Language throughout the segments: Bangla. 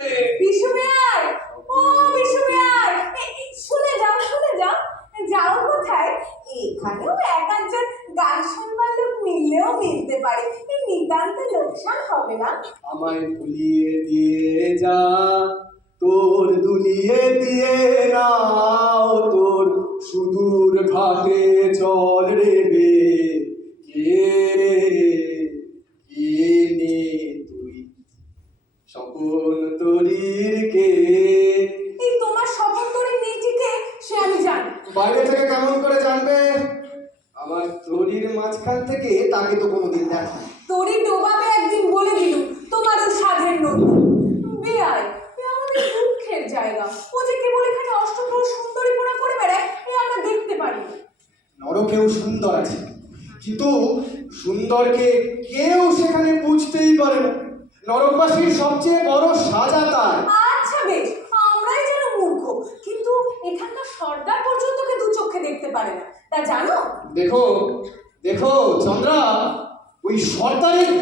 বিশুমিয়ার, ও বিশুমিয়ার, শুনে যাও শুনে যাও। যাও কোথায়? এখানেও এক আধজন গান শুনবার লোক মিললেও মিলতে পারে, নিতান্ত লোকসান হবে না। আমায় ভুলিয়ে দিয়ে যা, তোর দুলিয়ে দিয়ে নাও, তোর সুদূর ঘাটে চল রে বে, কে নে তুই স্বপন তরির কে? এই তোমার স্বপন তরির মেয়েটিকে সে আমি জানি। বাইরে থেকে কেমন করে জানবে? আমার তরির মাঝখান থেকে তাকে তো কোনোদিন দেখা। তরি ডোবাবে একদিন বলে দিল তোমার ওই সাধের নদী। বেয়াই, এ আমাদের দুঃখের জায়গা। ও যে কেবল এখানে অষ্টপ্রহর সুন্দরীপনা করে বেড়ায়, এ আমরা দেখতে পারি। নরকেও সুন্দর আছে, কিন্তু সুন্দরকে কেউ সেখানে বুঝতেই পারে না। নরকবাসীর সবচেয়ে বড় সাজা তার। আচ্ছা বেশ, আমরাই যেন মূর্খ, কিন্তু এখানকার সর্দার পর্যন্ত কে দু চোখে দেখতে পারে না, তা জানো? দেখো দেখো চন্দ্রা, ওই সর্দারের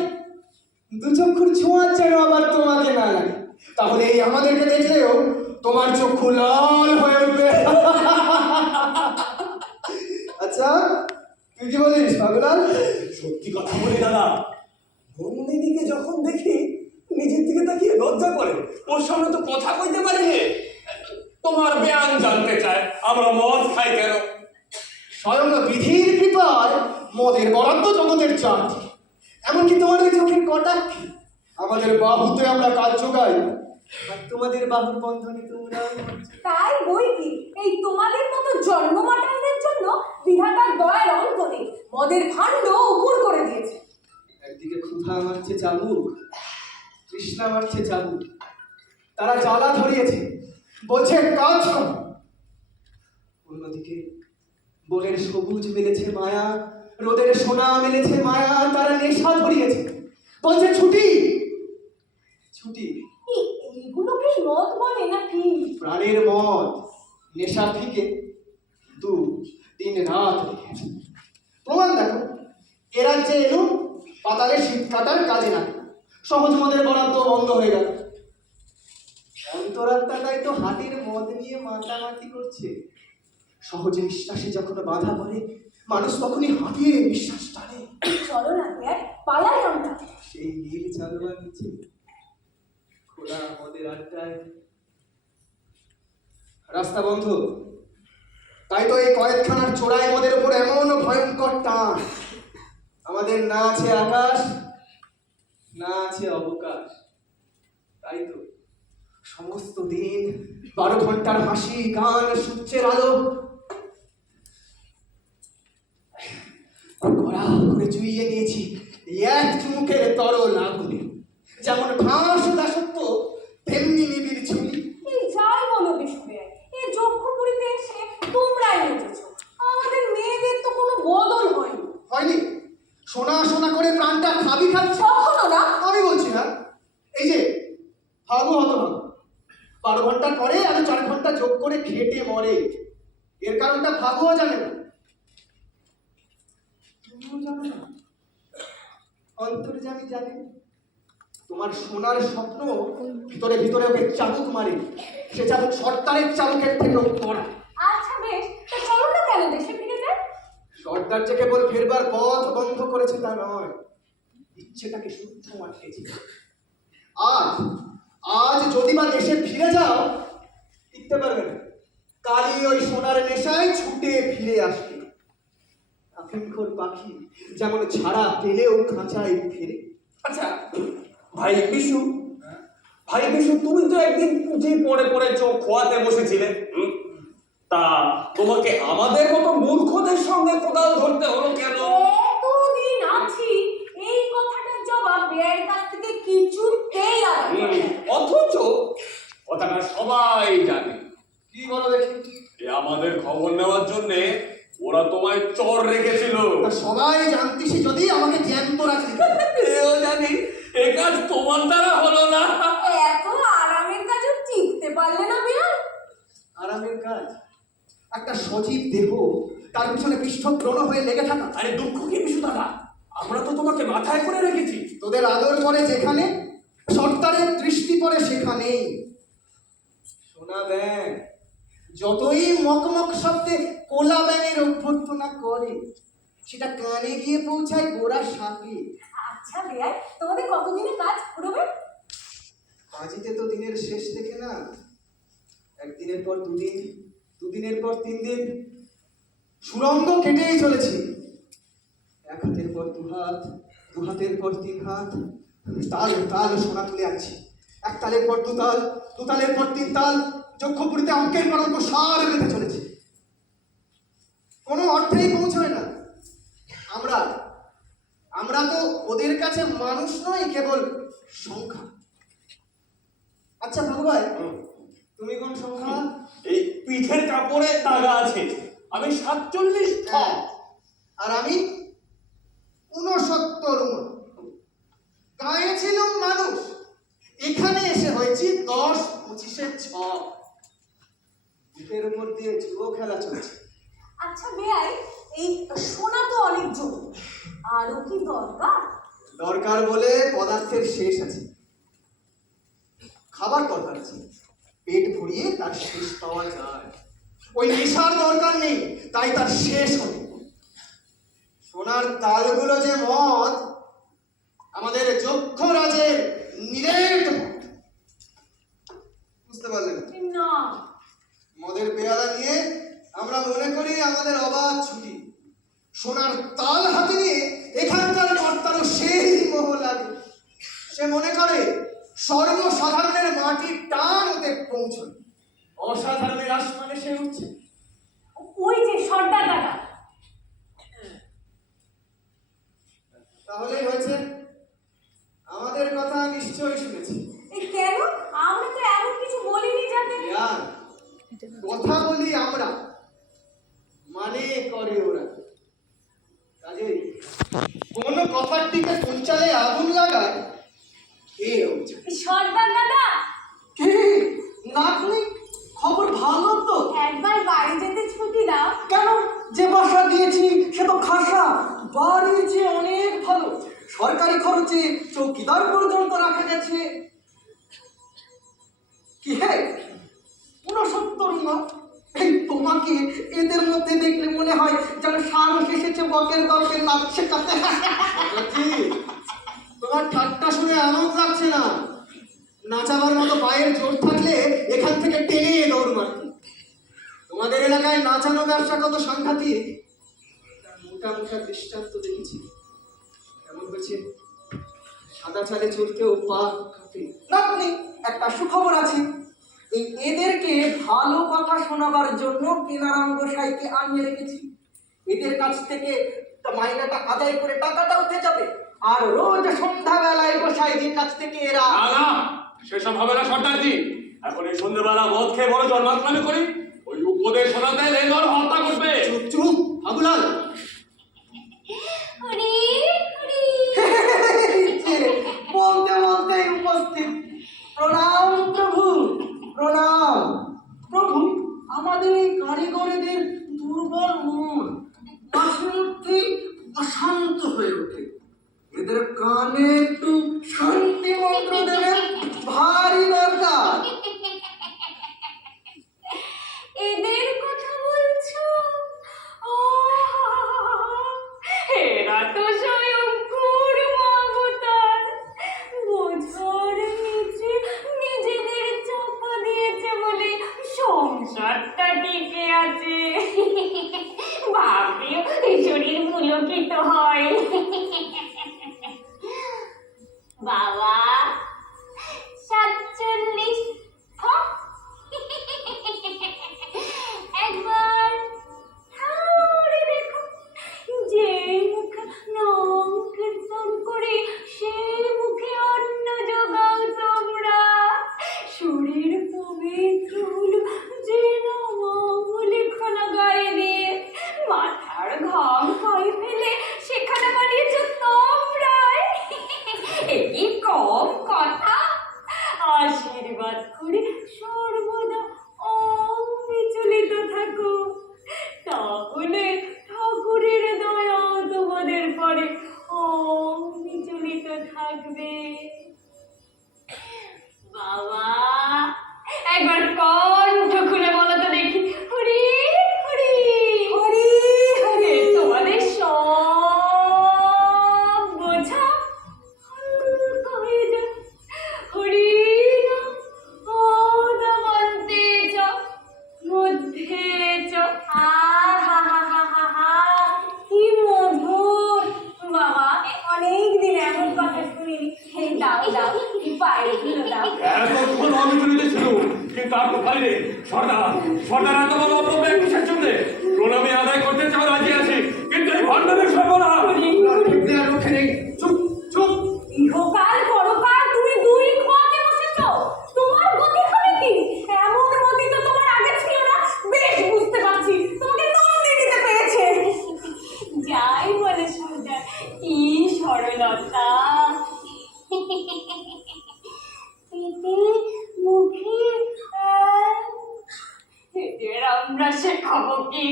দু চক্ষুর ছোঁয়া যেন আবার তোমাকে না লাগে, তাহলে এই আমাদেরকে দেখলেও তোমার চক্ষু লাল হয়ে উঠবে। আচ্ছা, তুই কি বলিস পাগলাল? সত্যি কথা বলি দাদা, নন্দিনীকে যখন দেখি নিজের দিকে তাকিয়ে লজ্জা করে। ওর সামনে তো কথা কইতে পারি নে। তোমার বেয়ান জানতে চায় আমরা মদ খাই কেন? স্বয়ং বিধির কৃপায় মদের বরাদ্দ জগতের চাঁদ। এমনকি তোমাদের চোখের কটাক্ষে আমাদের বাহুতে আমরা কাজ যোগাই, আর তোমাদের বাহুর বন্ধনে তোমরা। তাই বই কি, এই তোমাদের মতো জন্মমাতাদের জন্য বিধাতার দয়ার অন্ত নেই, মদের ভাণ্ড উপুর করে দিয়েছে। একদিকে ক্ষুধা মারছে চাবুক, তৃষ্ণা মারছে চাবুক, তারা জ্বালা ধরিয়েছে, বলছে কাজ কর। অন্যদিকে বনের সবুজ মেলেছে মায়া, রোদের সোনা মেলেছে মায়া, তারা নেশা ধরিয়েছে, বলছে ছুটি ছুটি। এইগুলোকে মদ বলে নাকি? প্রাণের মদ, নেশা ফিকে, দু দিন রাত রেখেছে। প্রমাণ দেখো, এ রাজ্যে এলো পাতালে শীত কাটার কাজে না, সহজ মদের বরাদ্দ বন্ধ হয়ে গেল। অন্তরাত্মা তাই তো হাটের মদ নিয়ে মাতামাতি করছে। সহজ নিঃশ্বাসে যখন বাধা পড়ে, মানুষ তখনই হাঁপিয়ে নিঃশ্বাস টানে। চলো না আর পালাই আমরা। সেই নীল চালুয়া নিচে খোলা মদের আড্ডায় রাস্তা বন্ধ। তাই তো এই কয়েকখানার চোরাই মদের উপর এমন ভয়ঙ্কর টান। আমাদের না আছে আকাশ, না আছে অবকাশ। তাই তো সমস্ত দিন 12 ঘন্টার হাসি গান সূর্যের আলো কড়া করে চুইয়ে নিয়েছি এক চুমুকের তরল আগুনে। যেমন ঘাস দাসত্ব, তেমনি নিবিড় ছুরি। এই যাই বলো বিষ্ণু, এই যজ্ঞপুরীতে এসে তোমরাই উঠেছ, আমাদের মেয়েদের তো কোনো বদল হয়নি। হয়নি? সোনা সোনা করে প্রাণটা খাবি খাচ্ছে। কখনো না। আমি বলছি না, এই যে ভাগো হতো না, 12 ঘন্টার পরে আরো 4 ঘন্টা যোগ করে খেটে মরে। এর কারণটা ভাগও জানে না, তুমিও জানো না, অন্তর্যামী জানে। তোমার সোনার স্বপ্ন ভিতরে ভিতরে ওকে চাবুক মারে, সে চাবুক সর্দারের চাবুকের থেকেও কড়া। আচ্ছা বেশ, তা চলো না কেন দেশে ফিরে যাই? সর্দার যে কেবল ফেরবার পথ বন্ধ করেছে তা নয়, ইচ্ছেটাকে শুদ্ধ আটকেছে। আজ আজ যদি বা দেশে ফিরে যাও, টিকতে পারবে না। কালই ওই সোনার নেশায় ছুটে ফিরে আসবে। আফিমখোর পাখি যেমন ছাড়া পেলেও খাঁচায় ফিরে। আচ্ছা ভাই বিশু, ভাই বিশু, তুমি তো একদিন পুঁজি পড়ে পড়ে চোখ খোয়াতে বসেছিলে। তা তোমাকে আমাদের মতো মূর্খদের সঙ্গে কোদাল ধরতে হলো কেন? এতদিন আছি, এই কথাটার জবাব বেয়ের কাছ থেকে কিছুতেই আসবে না। অথচ কথাটা সবাই জানে। কি বলো দেখি? আমাদের খবর নেওয়ার জন্য ওরা তোমায় চর রেখেছিল। সবাই জানতিস যদি আমাকে জ্যান্ত রাখি। এও জানি এ কাজ তোমার দ্বারা হলো না। এত আরামের কাজও টিকতে পারলে না বেয়াই? আরামের কাজ? একটা সজীব দেহ, তার পিছনে পৃষ্ঠপ্রণ হয়ে লেগে থাকা। আরে দুঃখ কি বিশু দাদা, আমরা তো তোমাকে মাথায় করে রেখেছি। তোদের আদর করে যেখানে, সর্দারের দৃষ্টি পড়ে সেখানেই। সোনা ব্যাঙ যতই মকমক শব্দে কোলা ব্যাঙের অভ্যর্থনা করে, সেটা কানে গিয়ে পৌঁছায় গোড়া সাপে। আচ্ছা বেয়াই, তোমাদের কতদিনে কাজ পুরোবে? কাজীতে তো দিনের শেষ দেখে না। একদিনের পর দুদিন, দুদিনের পর 3 দিন, সুরঙ্গ কেটেই চলেছি। এক হাতের পর 2 হাত, 2 হাতের পর 3 হাত, তাল তাল সোনা তুলে আনছি। 1 তালের পর 2 তাল, 2 তালের পর 3 তাল, যক্ষপুরীতে অঙ্কের পর অঙ্ক সার বেঁধে চলেছে। কোনো অর্থেই পৌঁছয় না। আমরা আমরা তো ওদের কাছে মানুষ নই, কেবল সংখ্যা। আচ্ছা বাবু ভাই, তুমি কোন সংখ্যা? এই পিঠের কাপড়ে দাগা আছে, আমি 47 হ্যাঁ, আর আমি 69। গায়ে ছিলাম মানুষ, এখানে এসে হয়েছি 10 25 6। বুকের উপর দিয়ে জুয়ো খেলা চলছে। আচ্ছা বেয়াই, এই সোনা তো অনেক জমি, আরো কি দরকার? দরকার বলে পদার্থের শেষ আছে, খাবার দরকার আছে, পেট ভরিয়ে তার শেষ পাওয়া যায়। ওই নেশার দরকার নেই, তাই তার শেষ হবে। সোনার তালগুলো যে মদ, আমাদের যক্ষরাজের নিরেট মদ। বুঝতে পারলেন? না, মদের পেয়ালা নিয়ে আমরা মনে করি আমাদের অবাধ ছুটি। সোনার তাল হাতে নিয়ে এখানকার কর্তারও সেই মোহ লাগে। সে মনে করে সর্বসাধারণের মাটির টান ওতে পৌঁছল, অসাধারণের আসমানে সে উঠছে। ওই যে সর্দার দাদা। তাহলেই হয়েছে, আমাদের কথা নিশ্চয়ই শুনেছি। কেন? আমরা তো এমন কিছু বলিনি যাতে। ইয়ার, কথা বলি আমরা, মানে করে ওরা। কাজেই কোন কথার দিকে পঞ্চালে আগুন লাগায় কে ওঠে? সর্দার দাদা, কে? নাতনি, খবর ভালো তো? একবার বাড়ি যেতে ছুটি দাও। কেন? যে বাসা দিয়েছি সে তো খাসা, বাড়ি যে অনেক ভালো, সরকারি খরচে চৌকিদার পর্যন্ত রাখা গেছে। কি হে 69 না? এই তোমাকে এদের মধ্যে দেখলে মনে হয় যেন সারস এসেছে বকের দরকে নাচছে কাতে। তোমার ঠাট্টা শুনে আনন্দ লাগছে না? নাচাবার মতো পায়ের জোর থাকলে এখান থেকে টেনে দৌড় মারত। তোমাদের এলাকায় নাচানো ব্যবসা কত সাংঘাতিক, তার মোটা মোটা দৃষ্টান্ত দেখেছি। এমন হয়েছে সাদা চালে চলতেও পা কাঁপে। নাতনি, একটা সুখবর আছে। এই এদেরকে ভালো কথা শোনাবার জন্য কেনারাম গোসাইকে আনিয়ে রেখেছি। এদের কাছ থেকে মাইনাটা আদায় করে টাকাটা উঠে যাবে, আর রোজ সন্ধ্যাবেলায় গোসাইজির কাছ থেকে এরা। না না, সেসব হবে না সর্দারজি। এখন এই সন্ধ্যেবেলা মদ খেয়ে বড় জন্মাত্মা করি, ওই উপদেশ শোনাতে লেজর হত্যা করবে। চুপ চুপ আবুলাল, বলতে বলতে উপস্থিত। প্রণাম প্রভু, প্রণাম প্রভু। আমাদের এই কারিগরদের দুর্বল মন মাঝে মধ্যে অশান্ত হয়ে ওঠে। এদের কানে একটু শান্তি মন্ত্র দেবেন, ভারী দরকার। এদের কথা বলছো? ও, এরা তো স্বয়ং কুর্মাবতার। বোঝার নিচে নিজেদের চাপা দিয়েছে বলে সংসারটা টিকে আছে। ভাবলেও শরীর পুলকিত হয়। বাবা 47 একবার ঠাউরে দেখো, যে মুখে নাম কীর্তন করে সেই মুখে অন্ন যোগাও তোমরা। শরীর পবিত্র হলো যে নাম লেখনা গায়ে দিয়ে, মাথার ঘাম পায়ে ফেলে সেখানে বানিয়েছ তোমরাই। এ কি কম কথা? আশীর্বাদ করে সর্বদা বিচলিত থাকো, তাহলে ঠাকুরের দয়া তোমাদের পরে বিচলিত থাকবে। আমি চলিতে ছিল, কিন্তু আর তো পারিনি। সর্দার এত বড় অপরাধ কিসের জন্য? প্রণামী আদায় করতে চাও, রাজি আছি, কিন্তু এই ভণ্ডারের সর্বনাশ। রক্ষে নেই। চুপ চুপ। ইহকাল পরকাল তুমি দুই খোয়াতে বসেছ। তোমার গতি হবে কি? এমন গতি তো তোমার আগে ছিল না। বেশ বুঝতে পারছি তোমাকে নন্দী দিতে পেরেছে। যাই বলে সর্দার, কি সরলতা। পেটে মুখে এদের আমরা শেখাবো কি?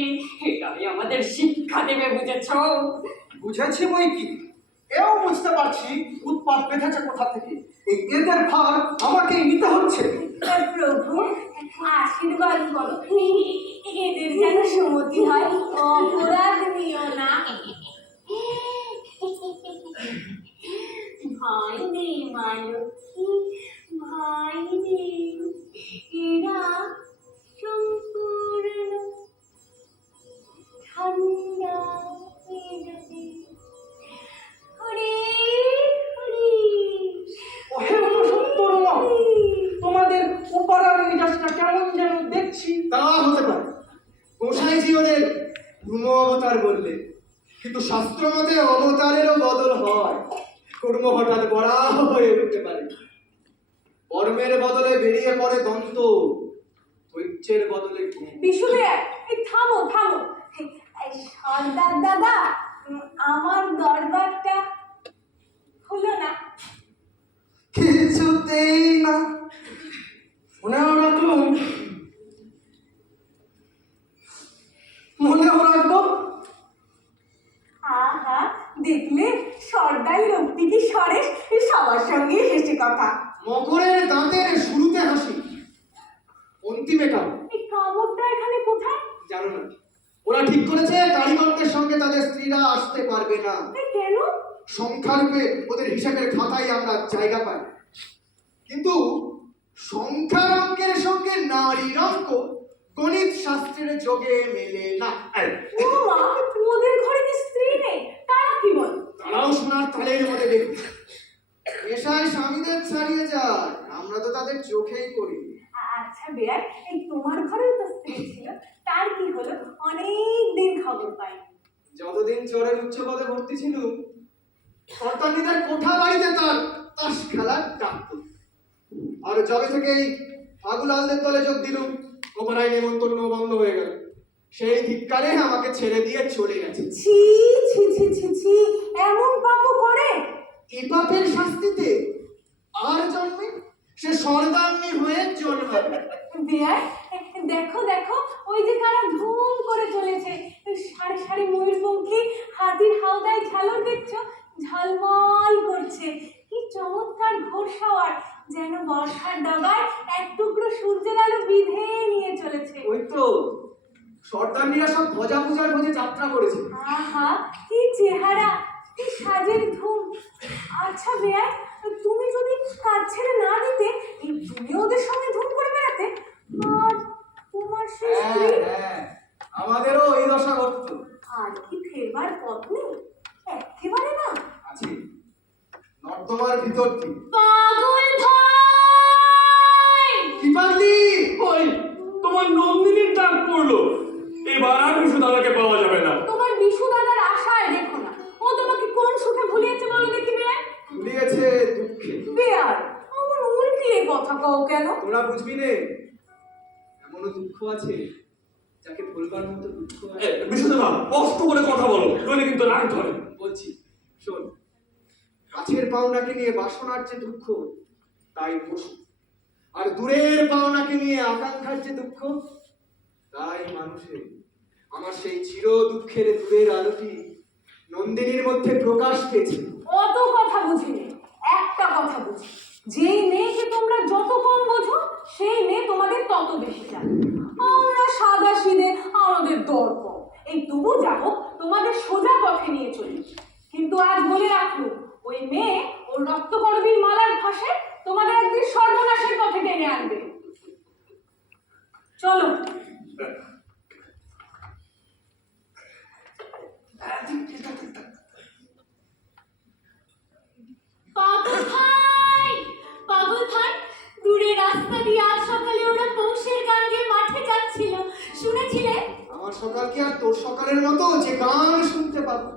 এটাই আমাদের শিক্ষা দেবে, বুঝেছো? বুঝেছি বই কি, এও বুঝতে পারছি উৎপাত বেঁধেছে কোথা থেকে। এই এদের ভার আমাকেই নিতে হচ্ছে। প্রভু আশীর্বাদ করো, এদের যেন সুমতি হয়, অপরাধ নিও না। ভাই রে মালতী, ভাই রে, এরা সম্পূর্ণ ঠান্ডা হয়ে যাবে। হরি হরি। ওহে অনসত্তরমা, তোমাদের ওপারার মেজাজটা কেমন যেন দেখছি। তা হতে পারে, গোসাইজি ওদের ব্রহ্ম অবতার বললে, কিন্তু শাস্ত্র মতে অবতারেরও বদল হয়। কর্ম হঠাৎ বড়া হয়ে উঠতে পারে। কর্মের বদলে বেরিয়ে পড়ে দন্ত, ধৈর্যের বদলে ঘুম। বিশু ভাইয়া, এই থামো থামো। এই সর্দার দাদা, আমার দরবারটা হলো না। কিছুতেই না। মনেও রাখলুম, মনেও রাখবো। আহা, দেখলে সর্দার লোকটি কি সরেস, সবার সঙ্গে হেসে কথা। মকরের দাঁতের শুরুতে হাসি, অন্তিমে কাম। এই কামড়টা এখানে কোথায়? জানো না, ওরা ঠিক করেছে কারিগরদের সঙ্গে তাদের স্ত্রীরা আসতে পারবে না। এই কেন? সংখ্যারূপে ওদের হিসাবের খাতায় আমরা জায়গা পাই, কিন্তু সংখ্যার অঙ্কের সঙ্গে নারীর অঙ্ক গণিত শাস্ত্রের যোগে মেলে না। ও মা, ওদের ঘরে কি স্ত্রী নেই? তারা কি বল? তারাও সোনার তালের মধ্যে দেখি পেশায় স্বামীদের ছাড়িয়ে যায়, আমরা তো তাদের চোখেই করি। আচ্ছা বেয়ার, এই তোমার ঘরেও তো স্ত্রী ছিল, তার কি হলো? অনেক দিন খবর পাই। যতদিন চোরের উচ্চ পদে ভর্তি ছিল, সর্দারনীদের কোঠা বাড়িতে তার তাস খেলার ডাক পড়ত। আর যবে থেকে এই ফাগুলালদের দলে যোগ দিলুম, ওপারায় নেমন্তন্ন বন্ধ হয়ে গেল। সেই ধিক্কারে আমাকে ছেড়ে দিয়ে চলে গেছে। ছি ছি ছি ছি ছি, এমন পাপও করে? এ পাপের শাস্তিতে আর জন্মে সে সর্দারনী হয়ে জন্মাবে। বেয়ার, দেখো দেখো, ওই যে কারা ধুম করে চলেছে। সারি সারি ময়ূরপঙ্খী হাতির হাওদায় ঝালর দেখছো, ঝলমল করছে। কি চমৎকার ঘোড়সাওয়ার, যেন বর্ষার ডগায় এক টুকরো সূর্যের আলো বিধে নিয়ে চলেছে। ওই তো সর্দারনীরা সব ভজা পূজার ভোজে যাত্রা করেছে। আহা, কি চেহারা, কি সাজের ধুম। আচ্ছা বেয়ার, তুমি যদি কাজ ছেড়ে না দিতে, এই তুমি ওদের সঙ্গে ধুম করে বেড়াতে, আর তোমার সেই স্ত্রী আমাদেরও এই দশা ঘটত। আর কি ফেরবার পথ নেই? একেবারে না? আছে নর্দমার ভিতর দিয়ে। পাগল ভাই! কি পারলি? ওই তোমার নন্দিনীর ডাক পড়লো, এবার আর বিশু দাদাকে পাওয়া যাবে না। তোমার বিশু দাদার আশায় দেখো না, ও তোমাকে কোন সুখে ভুলিয়েছে বলো দেখি বেয়ার? ভুলিয়েছে দুঃখে। বেয়ার, আমার উল্টিয়ে কথা কও কেন? তোরা বুঝবি নে, এমনও দুঃখ আছে যাকে বলবার মতো দুঃখ আছে। বিশু দাদা, কষ্ট করে কথা বলো, নইলে কিন্তু রাগ ধরে। বলছি শোন, কাছের পাওনাকে নিয়ে বাসনার যে দুঃখ তাই পশু, আর দূরের পাওনাকে নিয়ে আকাঙ্ক্ষার যে দুঃখ তাই মানুষের। আমার সেই চির দুঃখের দূরের আলোটি নন্দিনীর মধ্যে প্রকাশ পেয়েছে। অত কথা বুঝিনি, একটা কথা বুঝি, যেই মেয়েকে তোমরা যত কম বোঝো, সেই মেয়ে তোমাদের তত বেশি জানে। আমরা সাদা সিধে, আমাদের দর কম। এই তবু যাবো, তোমাদের সোজা পথে নিয়ে চলি। কিন্তু আজ বলে রাখলো, ওই মেয়ে ওর রক্তকরবীর মালার ফাঁসে তোমাদের একদিন সর্বনাশের পথে টেনে আনবে। চলো। পাগল ভাই, দূরে রাস্তা দিয়ে সকাল কি আর তোর সকালের মতো যে গান শুনতে পাবো?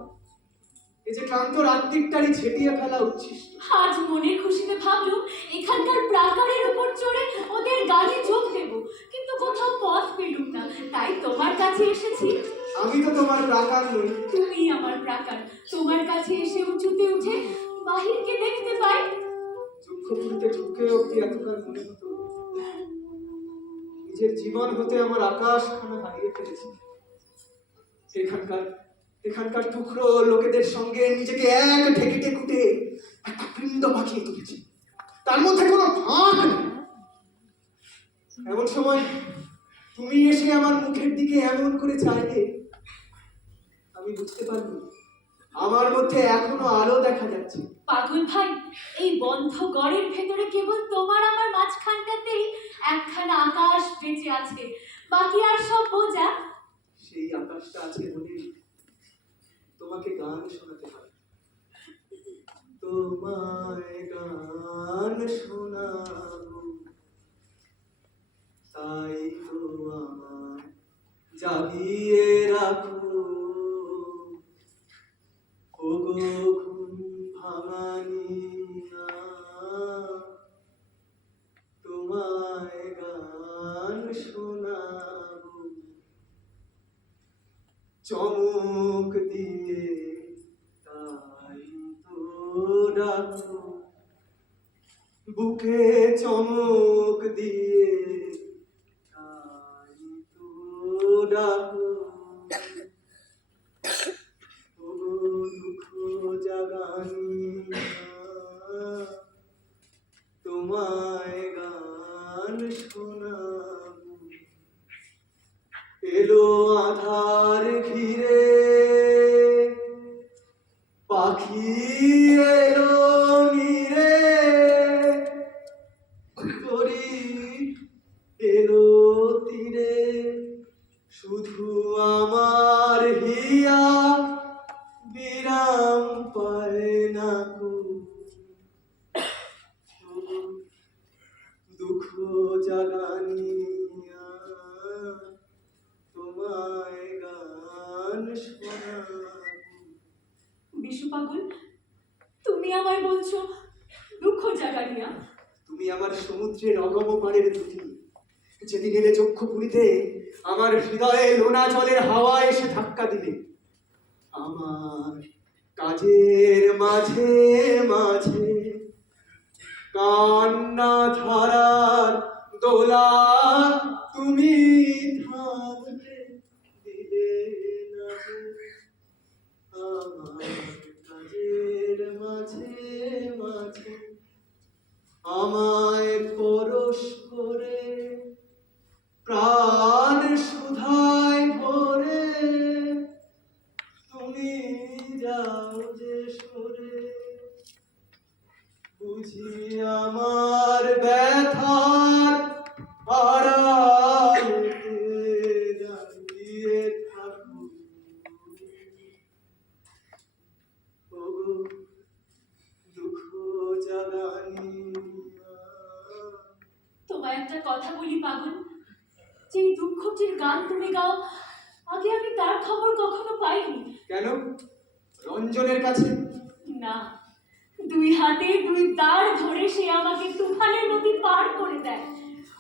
এই যে ক্লান্ত রাত্রিটারি ছেটিয়ে ফেলা উচ্ছিষ্ট। আজ মনের খুশিতে ভাবলুম এখানকার প্রাকারের উপর চড়ে ওদের গানে যোগ দেব, কিন্তু কোথাও পথ পেলুম না, তাই তোমার কাছে এসেছি। আমি তো তোমার প্রাকার নই। তুমি আমার প্রাকার। তোমার কাছে এসে উঁচুতে উঠে বাহিরকে দেখতে পাই। চক্ষুপুরিতে ঢুকে অব্দি এতকাল মনে হতো নিজের জীবন হতে আমার আকাশখানা হারিয়ে ফেলেছি। এখানকার এখানকার টুকরো লোকেদের সঙ্গে নিজেকে এক ঢেকিতে কুটে একটা পিণ্ড পাঠিয়ে তুলেছি, তার মধ্যে কোনো ফাঁক নেই। এমন সময় তুমি এসে আমার মুখের দিকে এমন করে চাইলে আমি বুঝতে পারবো আমার মধ্যে এখনো আলো দেখা যাচ্ছে। পাগল ভাই, এই বন্ধ গড়ের ভেতরে কেবল তোমার আমার মাঝখানটাতেই একখানা আকাশ বেঁচে আছে, বাকি আর সব বোঝা। সেই আকাশটা আছে বলে তোমাকে গান শোনাতে পারি। তোমায় গান শোনাবো, তাই তো আমার জাগিয়ে রাখো। ওগো ঘুম ভাঙানিয়া, তোমায় গান শোনাবো। চমক দিয়ে তাই তো ডাকো, বুকে চমক দিয়ে তাই তো ডাকো। ওগো দুঃখ জাগানিয়া, তোমায় গান শোনাবো। এলো আধার ঘিরে পাখি এলো নীরে, তরি এলো তীরে, শুধু আমার হিয়া বিরাম পায় না কো। দুঃখ জাগানিয়া, তোমায় গান শোনাবো। বিশু পাগল, তুমি আমায় বলছো দুঃখ জাগানিয়া? তুমি আমার সমুদ্রের অগম পাড়ের দুটি, যেদিন এলে চক্ষু পুরিতে আমার হৃদয়ে লোনা জলের হাওয়া এসে ধাক্কা দিলে। আমার কাজের মাঝে মাঝে কান্না ধারার দোলা তুমি থামতে দিলে না। আমার কাজের মাঝে মাঝে আমায় পরশ করে প্রাণ সুধায় ভরে তুমি যাও যে সরে। বুঝি আমার ব্যথার আড়ালেতে দাঁড়িয়ে থাকো। ওগো দুঃখ জাগানিয়া। তোমায় একটা কথা বলি পাগল, যে দুঃখটির গান তুমি গাও, আগে আমি তার খবর কখনো পাইনি। কেন? রঞ্জনের কাছে? না, দুই হাতে দুই দাঁড় ধরে সে আমাকে তুফানের নদী পার করে দেয়।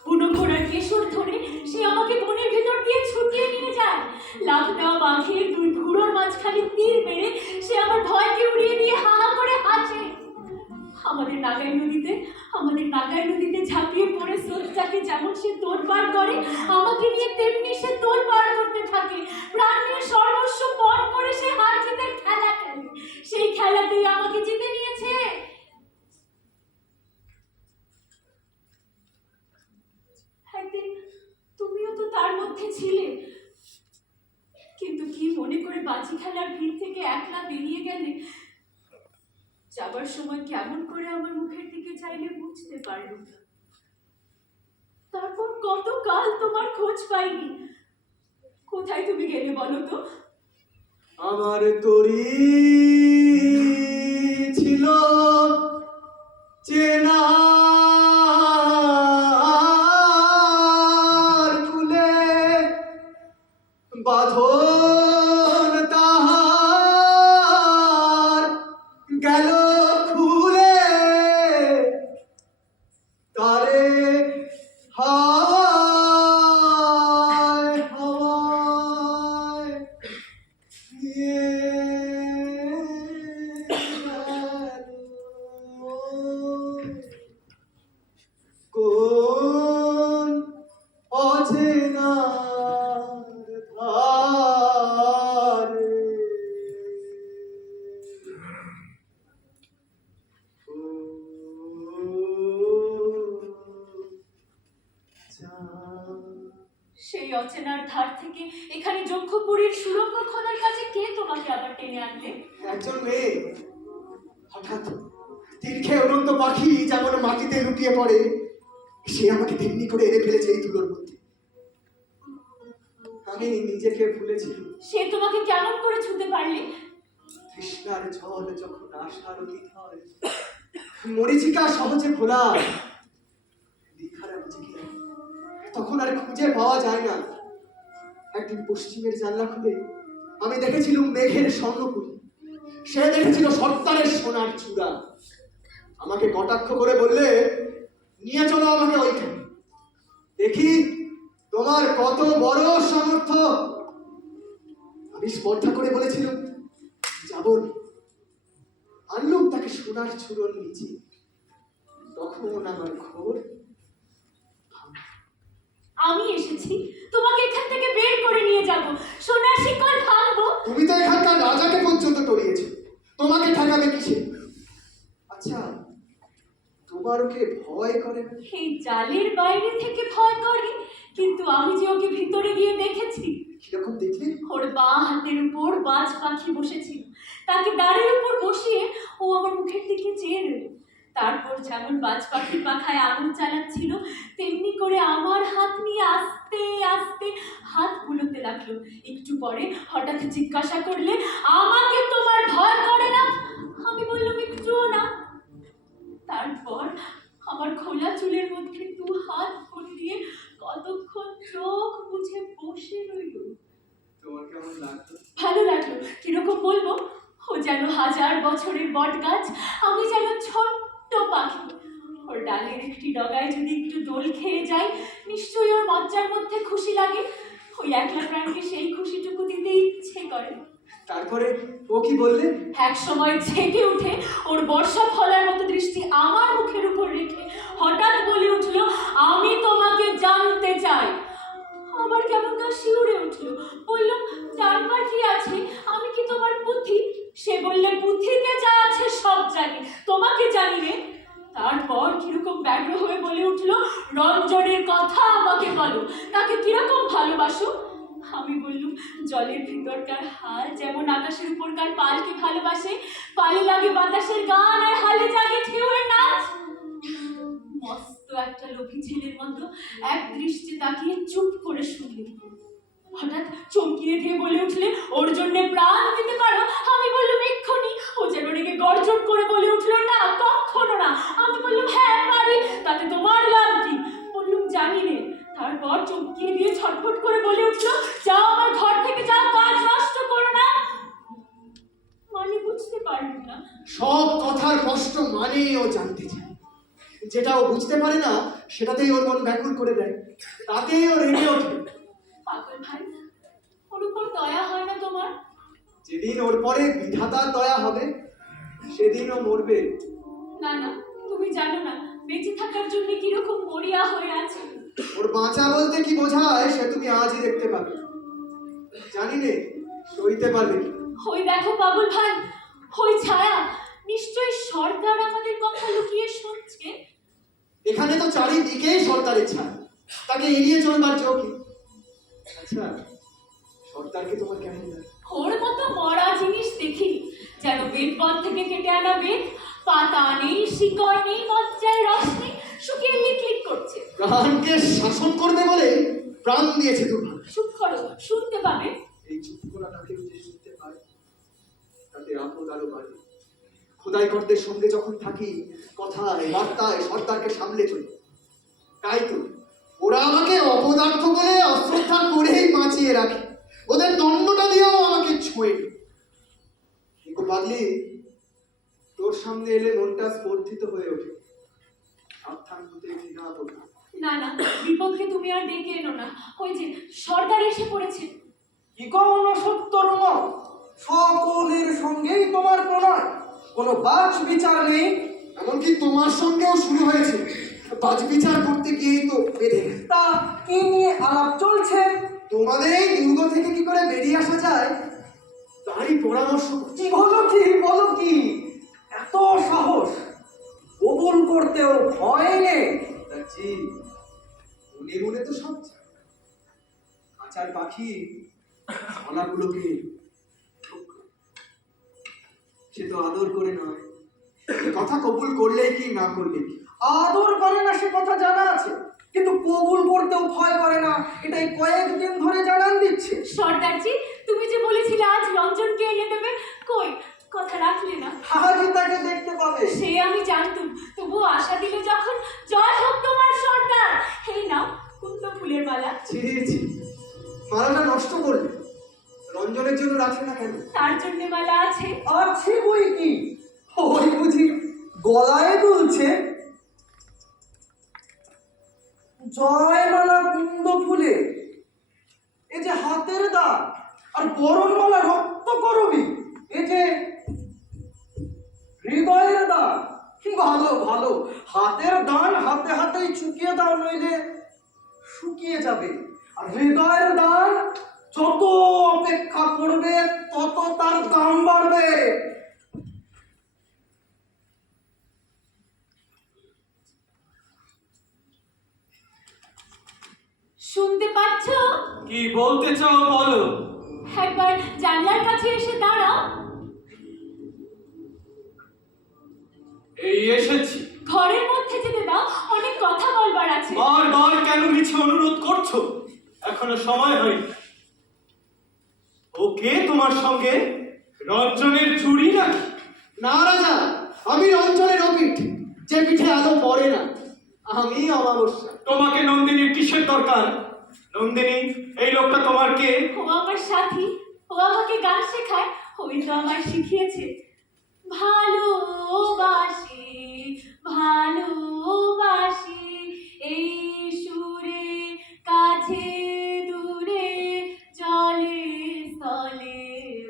বুনো ঘোড়ার কেশর ধরে সে আমাকে বনের ভেতর দিয়ে ছুটিয়ে নিয়ে যায়। লাফ দেওয়া বাঘের দুই ভুঁড়োর মাঝখানে তীর মেরে সে আমার ভয়কে উড়িয়ে দিয়ে হা হা করে হাসে। আমাদের নাগাই নদীতে ঝাঁপিয়ে পড়ে স্রোতটাকে যেমন সে তোড়পাড় করে, আমাকে নিয়ে তেমনি সে তোড়পাড় করতে থাকে। প্রাণ নিয়ে সর্বস্ব পণ করে সে হার জিতের খেলা খেলে। সেই খেলাতেই আমাকে জিতে নিয়েছে। একদিন তুমিও তো তার মধ্যে ছিলে, কিন্তু কি মনে করে বাজি খেলার ভিড় থেকে একলা বেরিয়ে গেলে। যাবার সময় কেমন করে আমার মুখের দিকে চাইলে বুঝতে পারলুম না। তারপর কতকাল তোমার খোঁজ পাইনি। কোথায় তুমি গেলে বলো তো? আমার তরি ছিল চেনার কুলে, বাঁধন তাহার গেল খুলে, তারে হাওয়ায় হাওয়ায় নিয়ে গেল। কোন অচেনার ধারে সেই অচেনার ধার থেকে এখানে যক্ষপুরীর সুরঙ্গ খোদার কাছে কে তোমাকে আবার টেনে আনলে? একজন মেয়ে হঠাৎ তীর খেয়ে উড়ন্ত পাখি যেমন মাটিতে লুটিয়ে পড়ে, সে আমাকে তেমনি করে এনে ফেলেছে এই তুলোর মধ্যে। আমি নিজেকে ভুলেছি। সে তোমাকে কেমন করে ছুতে পারলে? তৃষ্ণার জল যখন আশার অতীত হয়, মরীচিকা সহজে ভোলা দীঘার বুঝিয়ে তখন আর খুঁজে পাওয়া যায় না। একদিন পশ্চিমের জানলা খুলে আমি দেখেছিলাম মেঘের স্বর্ণপুরী, সে দেখেছিল সর্দারের সোনার চূড়া। আমাকে কটাক্ষ করে বললে, নিয়ে চলো আমাকে ওইখানে, দেখি তোমার কত বড় সামর্থ্য। আমি স্পর্ধা করে বলেছিলাম যাব। আনলুম তাকে সোনার চূড়োর নিচে। তখন আমার ঘোর আমি এসেছি তোমাকে এখান থেকে বের করে নিয়ে যাব, সোনার শিকল ভাঙবো। তুমি তো এখানকার রাজাকে পর্যন্ত টরিয়েছ, তোমাকে ঠেকাবে কিসে? আচ্ছা, তোমার ওকে ভয় করে না? এই জালের বাইরে থেকে ভয় করে, কিন্তু আমি যে ওকে ভিতরে গিয়ে দেখেছি। কিরকম দেখলে? ওর বাঁ হাতের উপর বাজ পাখি বসেছিল, তাকে দাঁড়ের উপর বসিয়ে ও আমার মুখের দিকে চেয়ে রইল। তারপর যেমন বাজ পাখির পাখায় আগুন চালাচ্ছিল, তেমনি করে আমার হাত নিয়ে আস্তে আস্তে হাত বুলোতে লাগলো। একটু পরে হঠাৎ জিজ্ঞাসা করলে, আমাকে তোমার ভয় করে না? আমি বললাম, একটুও না। তারপর আমার খোলা চুলের মধ্যে দু হাত দিয়ে কতক্ষণ চোখ বুঝে বসে রইল। তোমার কেমন লাগতো? ভালো লাগলো। কিরকম বলবো, ও যেন 1000 বছরের বট গাছ, আমি যেন ছোট্ট পাখি। ওর ডালের একটি ডগায় যদি একটু দোল খেয়ে যায়, নিশ্চয়ই ওর মজ্জার মধ্যে খুশি লাগে। ওই একলা প্রাণকে সেই খুশিটুকু দিতে ইচ্ছে করে। তারপরে ও কি বললে? এক সময় ঝেঁকে উঠে ওর বর্ষা ফলার মতো দৃষ্টি আমার মুখের উপর রেখে হঠাৎ বলে উঠলো, আমি তোমাকে জানতে চাই। আমার কেমন তা শিউরে উঠলো। বললাম, জানবার কি আছে? আমি কি তোমার পুঁথি? সে বললে, পুঁথিতে যা আছে সব জানি, তোমাকে জানি রে। তারপর কিরকম ব্যগ্র হয়ে বলে উঠলো, রঞ্জনের কথা আমাকে বলো, তাকে কিরকম ভালোবাসো? আমি বললুম, জলের ভিতরকার হাল যেমন আকাশের উপরকার পালকে ভালোবাসে, পালে লাগে বাতাসের গান আর হালে জাগে ঢেউয়ের নাচ। মস্ত একটা লোভী ছেলের মতো এক দৃষ্টি তাকিয়ে চুপ করে শুনলে। হঠাৎ চমকিয়ে দিয়ে বলে উঠলে, ওর জন্যে প্রাণ দিতে পারো? আমি বললাম, এক্ষুনি। ও যেন রেগে গর্জন করে বলে উঠলো, না, কখনো না। আমি বললাম, হ্যাঁ পারি, তাতে তোমার লাভ কি? বললুম, জানি নে। তারপর চমকিয়ে দিয়ে ছটফট করে বলে উঠলো, যাও আমার ঘর থেকে, যাও, কাজ নষ্ট করো না। মানে বুঝতে পারলাম না। সব কথার কষ্ট মানে ও জানতে চায়। যেটা ও বুঝতে পারে না সেটাতেই ওর মন ব্যাকুল করে দেয়, তাতেই ও রেগে ওঠে। পাগল ভাই, ওর উপর দয়া হয় না তোমার? যেদিন ওর পরে বিধাতার দয়া হবে সেদিন ও মরবে। না না, তুমি জানো না বেঁচে থাকার জন্য কিরকম মরিয়া হয়ে আছে। ওর বাঁচা বলতে কি বোঝায় সে তুমি আজই দেখতে পাবে। জানি নে সইতে পারবে কি। ওই দেখো পাগল ভাই, ওই ছায়া, নিশ্চয়ই সরকার আমাদের কথা লুকিয়ে শুনছে। এখানে তো চারিদিকেই সর্দারের ছায়া, তাকে এড়িয়ে চলবার জো কি? আচ্ছা, সর্দারকে তোমার কেমন লাগে? ওর মতো মরা জিনিস দেখিনি, যেন বেদবন থেকে কেটে আনা বেদ, পাতা নেই, শিকড় নেই, মজ্জায় রস নেই, শুকিয়ে লিকলিক করছে। প্রাণকে শাসন করবে বলে প্রাণ দিয়েছে দুর্ভাগ্য। চুপ করো, শুনতে পাবে। এই চুপ করাটাকে যে শুনতে পায় তাতে আপদ আরো বাড়ে। খোদাই কর্দের সঙ্গে যখন থাকি, কথায় বার্তায় সর্দারকে সামলে চলি। তাই তো ওরা আমাকে অপদার্থ বলে অশ্রদ্ধা করেই বাঁচিয়ে রাখে। ওদের দণ্ডটা দিয়েও আমাকে ছুঁয়ে নি। কিন্তু পাগলি, তোর সামনে এলে মনটা স্পর্ধিত হয়ে ওঠে। সাবধান হতে ঘৃণা তোর। না না, বিপদকে তুমি আর ডেকে এনো না। ওই যে সর্দার এসে পড়েছে। কি কম সত্যরম, সকলের সঙ্গেই তোমার প্রণয়, কোনো বাচ বিচার নেই। এমনকি তোমার সঙ্গেও শুরু হয়েছে। বাজ বিচার করতে গিয়েই তো বেঁধে গেছে। তা কি নিয়ে আলাপ চলছে? তোমাদের এই দুর্গ থেকে কি করে বেরিয়ে আসা যায় তারই পরামর্শ করছি। কি হলো কি, বলো কি? এত সাহস, কবুল করতেও ভয় নেই। জি, মনে মনে তো সব চায়। খাঁচার পাখি ছলাগুলোকে সে তো আদর করে নয়, এ কথা কবুল করলেই কি না করলে কি। আদর করে না সে কথা জানা আছে, কিন্তু কবুল করতেও ভয় করে না, এটাই কয়েকদিন ধরে জানান দিচ্ছে। সর্দারজি, তুমি যে বলেছিলে আজ রঞ্জনকে এনে দেবে, কই কথা রাখলে না? হাজি তাকে দেখতে পাবে। সে আমি জানতুম, তবু আশা দিলে যখন। জয় হোক তোমার সর্দার। এই নাও কুন্দ ফুলের মালা। ছি ছি, মালাটা নষ্ট করলে। রঞ্জনের জন্য রাখলে না কেন? তার জন্য মালা আছে। আছে বই কি, ওই বুঝি গলায় দুলছে। জয়মালা কুন্দ ফুলে, এই যে হাতের দাগ, আর বরণমালা রক্ত করবি, এই যে হৃদয়ের দাগ। ভালো ভালো, হাতের দান হাতে হাতেই চুকিয়ে দাও, নইলে শুকিয়ে যাবে। আর হৃদয়ের দান যত অপেক্ষা করবে তত তার দাম বাড়বে। শুনতে পাচ্ছ? কি বলতে চাও বলো। একবার জানলার কাছে এসে দাঁড়াও। এই এসেছি। ঘরের মধ্যে যেতে দাও, অনেক কথা বলবার আছে। বারবার কেন মিছে অনুরোধ করছো? এখনো সময় হয়নি। ওকে তোমার সঙ্গে রঞ্জনের চুরি নাকি? না রাজা, আমি রঞ্জনের অপিঠ, যে পিঠে আলো পড়ে না। আমি অমাবস্যা। তোমাকে নন্দিনীর কিসের দরকার? নন্দিনী, এই লোকটা তোমার কে? ও আমার সাথী, ও আমাকে গান শেখায়, ওই তো আমার শিখিয়েছে। ভালোবাসি ভালোবাসি এই সুরে, কাছে দূরে জলে স্থলে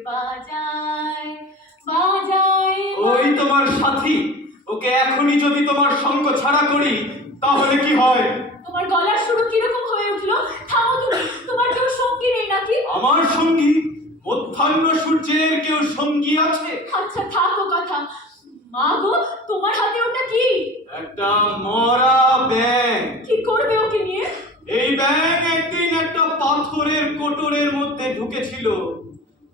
বাজায় বাজায়। ওই তোমার সাথী। ওকে এখনই যদি তোমার সঙ্গ ছাড়া করি তাহলে কি হয়? তোমার গলার সুর কিরকম হয়ে উঠলো? থামো তুমি, তোমার কেউ সঙ্গী নেই নাকি? আমার সঙ্গী? মধ্যাহ্ন সূর্যের কেউ সঙ্গী আছে? আচ্ছা থাকো কথা। মা গো, তোমার হাতে ওটা কি? একটা মরা ব্যাঙ। কি করবে ওকে নিয়ে? এই ব্যাঙ একদিন একটা পাথরের কোটরের মধ্যে ঢুকেছিল।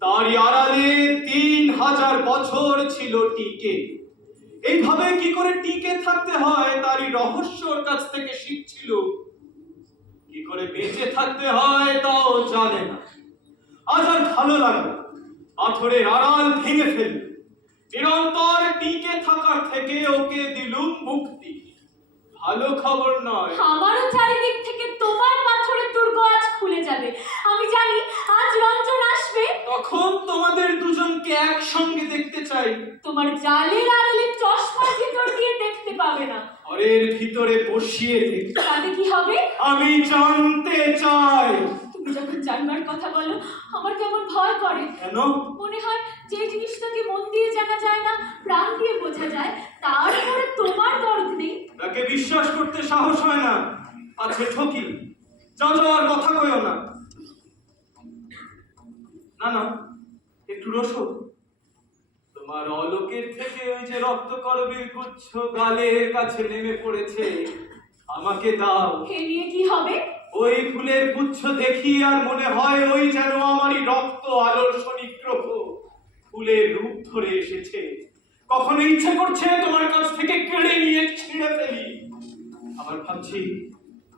তারই আড়ালে 3000 বছর ছিল টিকে। এইভাবে কি করে টিকে থাকতে হয় তারই রহস্য ওর কাছ থেকে শিখছিল। কি করে বেঁচে থাকতে হয় তাও জানে না। আজ আর ভালো লাগলো, পাথরের আড়াল ভেঙে ফেলল। নিরন্তর টিকে থাকার থেকে ওকে দিলুম মুক্তি। ভালো খবর নয়। আমারও চারিদিক থেকে তোমার পাথরের দুর্গ আজ খুলে যাবে। আমি জানি আজ রঞ্জন আসবে। তখন তোমাদের দুজনকে একসঙ্গে দেখতে চাই। তোমার জালের আড়ালে চশমার ভিতর দিয়ে দেখতে পাবে না। ঘরের ভিতরে বসিয়ে দেখতে। তাতে কি হবে? আমি জানতে চাই। তুমি যখন জানবার কথা বলো আমার কেমন ভয় করে। কেন? মনে হয় যে জিনিসটাকে মন দিয়ে জানা যায় না, প্রাণ দিয়ে বোঝা যায়, তার উপরে তোমার দরদ নেই। তাকে বিশ্বাস করতে সাহস হয় না। আছে ঠকি। যাও যাও, আর কথা কইও না। না না, একটু রসো। তোমার অলোকের থেকে ওই যে রক্ত করবীর গুচ্ছ গালের কাছে নেমে পড়েছে, আমাকে দাও। এ নিয়ে কি হবে? ওই ফুলের গুচ্ছ দেখি আর মনে হয় ওই যেন আমারই রক্ত আলোর শনিগ্রহ ফুলের রূপ ধরে এসেছে। কখনো ইচ্ছে করছে তোমার কাছ থেকে কেড়ে নিয়ে ছিঁড়ে ফেলি। আবার ভাবছি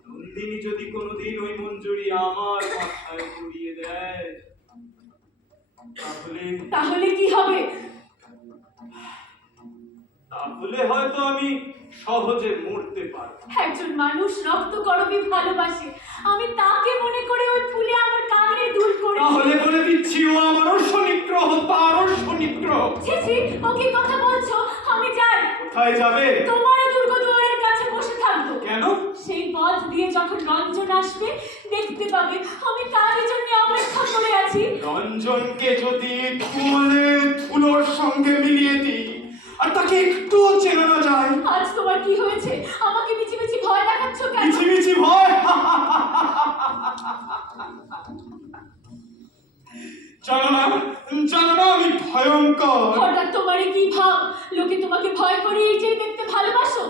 নন্দিনী যদি কোনোদিন ওই মঞ্জুরি আমার মাথায় ঘুরিয়ে দেয় তাহলে কি হবে? তাহলে হয়তো আমি সহজে মরতে পারবো। একজন মানুষ রক্ত করবি ভালোবাসে, আমি তাকে মনে করে ওই ফুলে আমার কানে দুল করে। তাহলে কোথায় যাবে? তোমার দুর্গদুয়ারের কাছে বসে থাকবো। কেন? সেই পথ দিয়ে যখন রঞ্জন আসবে দেখতে পাবে আমি তার জন্য অপেক্ষা করে আছি। রঞ্জনকে যদি ধুলে ধুলোর সঙ্গে মিলিয়ে দিই আর তাকে একটুও চেনা না যায়। আজ তোমার কি হয়েছে? আমাকে মিছি মিছি ভয় দেখাচ্ছ কেন? মিছিমিছি ভয়? জানো না আমি ভয়ঙ্কর। হঠাৎ তোমারই কি ভাব? লোকে তোমাকে ভয় করে এই যে দেখতে ভালোবাসো।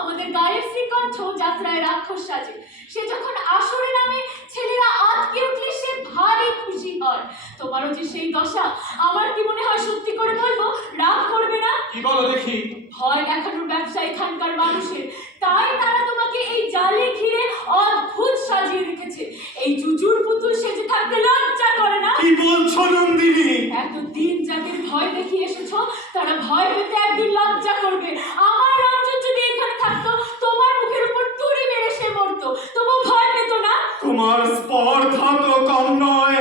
আমাদের গায়ের শ্রীকণ্ঠ যাত্রায় রাক্ষস সাজে। সে যখন আসরে নামে ছেলেরা আটকে উঠলে সে ভারী খুশি হয়। তোমারও যে সেই দশা। আমার কি মনে হয়, সত্যি করে বলবো, রাগ করবে না? কি বলো দেখি? ভয় দেখানোর ব্যবসা এখানকার মানুষের, তাই তারা তোমাকে এই জালে ঘিরে অদ্ভুত সাজিয়ে রেখেছে। এই জুজুর পুতুল সেজে থাকতে লজ্জা করে না? কি বলছো নন্দিনী? এতদিন যাদের ভয় দেখিয়ে এসেছো তারা ভয় পেতে একদিন লজ্জা করবে। আমার রঞ্জন যদি এখানে থাকতো তোমার মুখের উপর তুড়ি মেরে সে মরতো, তবু ভয় পেত না? তোমার স্পর্ধা তো কম নয়।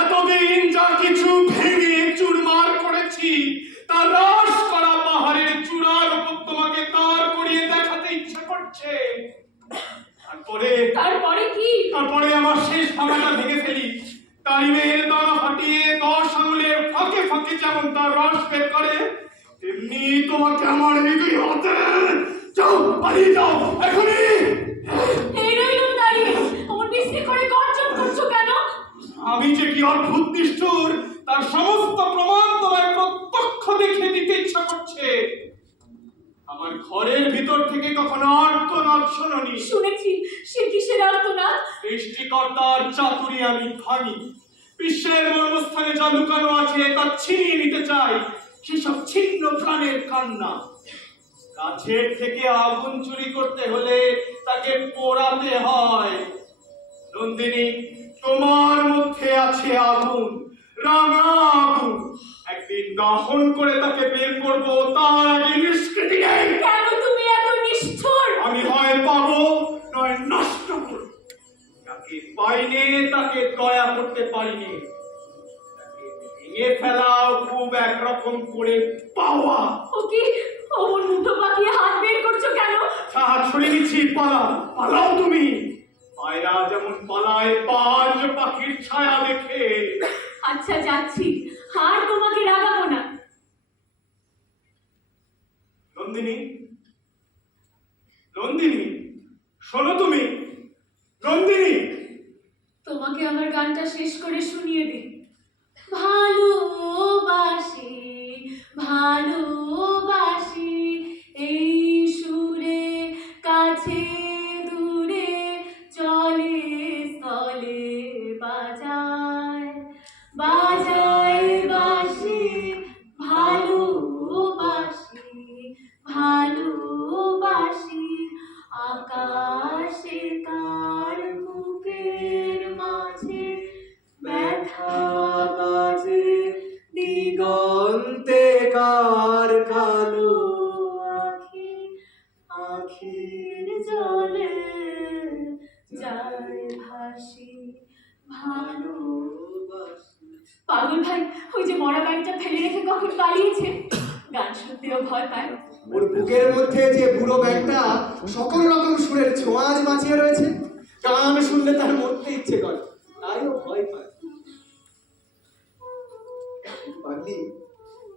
এতদিন যা কিছু ভেঙে চুরমার করেছি তা রাশ করা পাহাড়ের চূড়ার উপর তোমাকে দাঁড় করিয়ে দেখাতে ইচ্ছা করছে। তারপরে কি? তারপরে আমার শেষ ভাঙাটা ভেঙে ফেলি। তালিমের দানা ফাটিয়ে 10 আঙুলের ফাঁকে ফাঁকে যেমন তার রস বের করে, তেমনি তোমাকে আমার এই দুই হাতে। যাও, পালিয়ে যাও এখনই। এই রইলুম দাঁড়িয়ে, অমন বিশ্রী করে গর্জন করছো কেন? আমি যে কি অদ্ভুত নিষ্ঠুর তার সমস্ত প্রমাণ তোমায় প্রত্যক্ষ দেখে দিতে ইচ্ছা করছে। আমার ঘরের ভিতর থেকে কখনো আর্তনাদ শোনি? শুনেছি। সে কিসের আর্তনাদ? সৃষ্টিকর্তার চাতুরি আমি ভাঙি। বিশ্বের মর্মস্থানে যা লুকানো আছে তা ছিনিয়ে নিতে চাই। সেসব ছিন্ন প্রাণের কান্না। গাছের থেকে আগুন চুরি করতে হলে তাকে পোড়াতে হয়। নন্দিনী, তোমার মধ্যে আছে আগুন, রাঙা আগুন। একদিন দহন করে তাকে বের করবো, তার আগে নিষ্কৃতি নেই। কেন তুমি এত নিষ্ঠুর? আমি হয় পাবো নয় নষ্ট করব। তাকে পাইনে তাকে দয়া করতে পারিনি। তাকে ভেঙে ফেলাও খুব একরকম করে পাওয়া। ও কি অমন মুঠো পাকিয়ে হাত বের করছো কেন? হাত ছড়িয়ে নিচ্ছি, পালাও তুমি। পায়রা যেমন পালায় বাজ পাখির ছায়া দেখে। আচ্ছা যাচ্ছি, আর তোমাকে রাগাবো না। নন্দিনী, শোনো তুমি। নন্দিনী, তোমাকে আমার গানটা শেষ করে শুনিয়ে দিই। ভালোবাসি ভালোবাসি এই সুরে, কাছে দূরে চলে স্থলে বাজায় বাজায় বাঁশি। ভালোবাসি ভালোবাসি আকাশে তার বুকের মাঝে ব্যথা বাজে দিগন্তে কার কালো আখি, আখির জলে যায় ভাসি ভালোবাসি। পাগল ভাই ওই যে মরা গাড়িটা ফেলে রেখে কখন পালিয়েছে। গান শুনতেও ভয় পায়। ওর বুকের মধ্যে যে বুড়ো ব্যাগটা সকল রকম সুরের ছোঁয়া আজ বাঁচিয়ে রয়েছে। গান শুনলে তার মরতে ইচ্ছে করে, তাই ও ভয় পায়। পাগলি,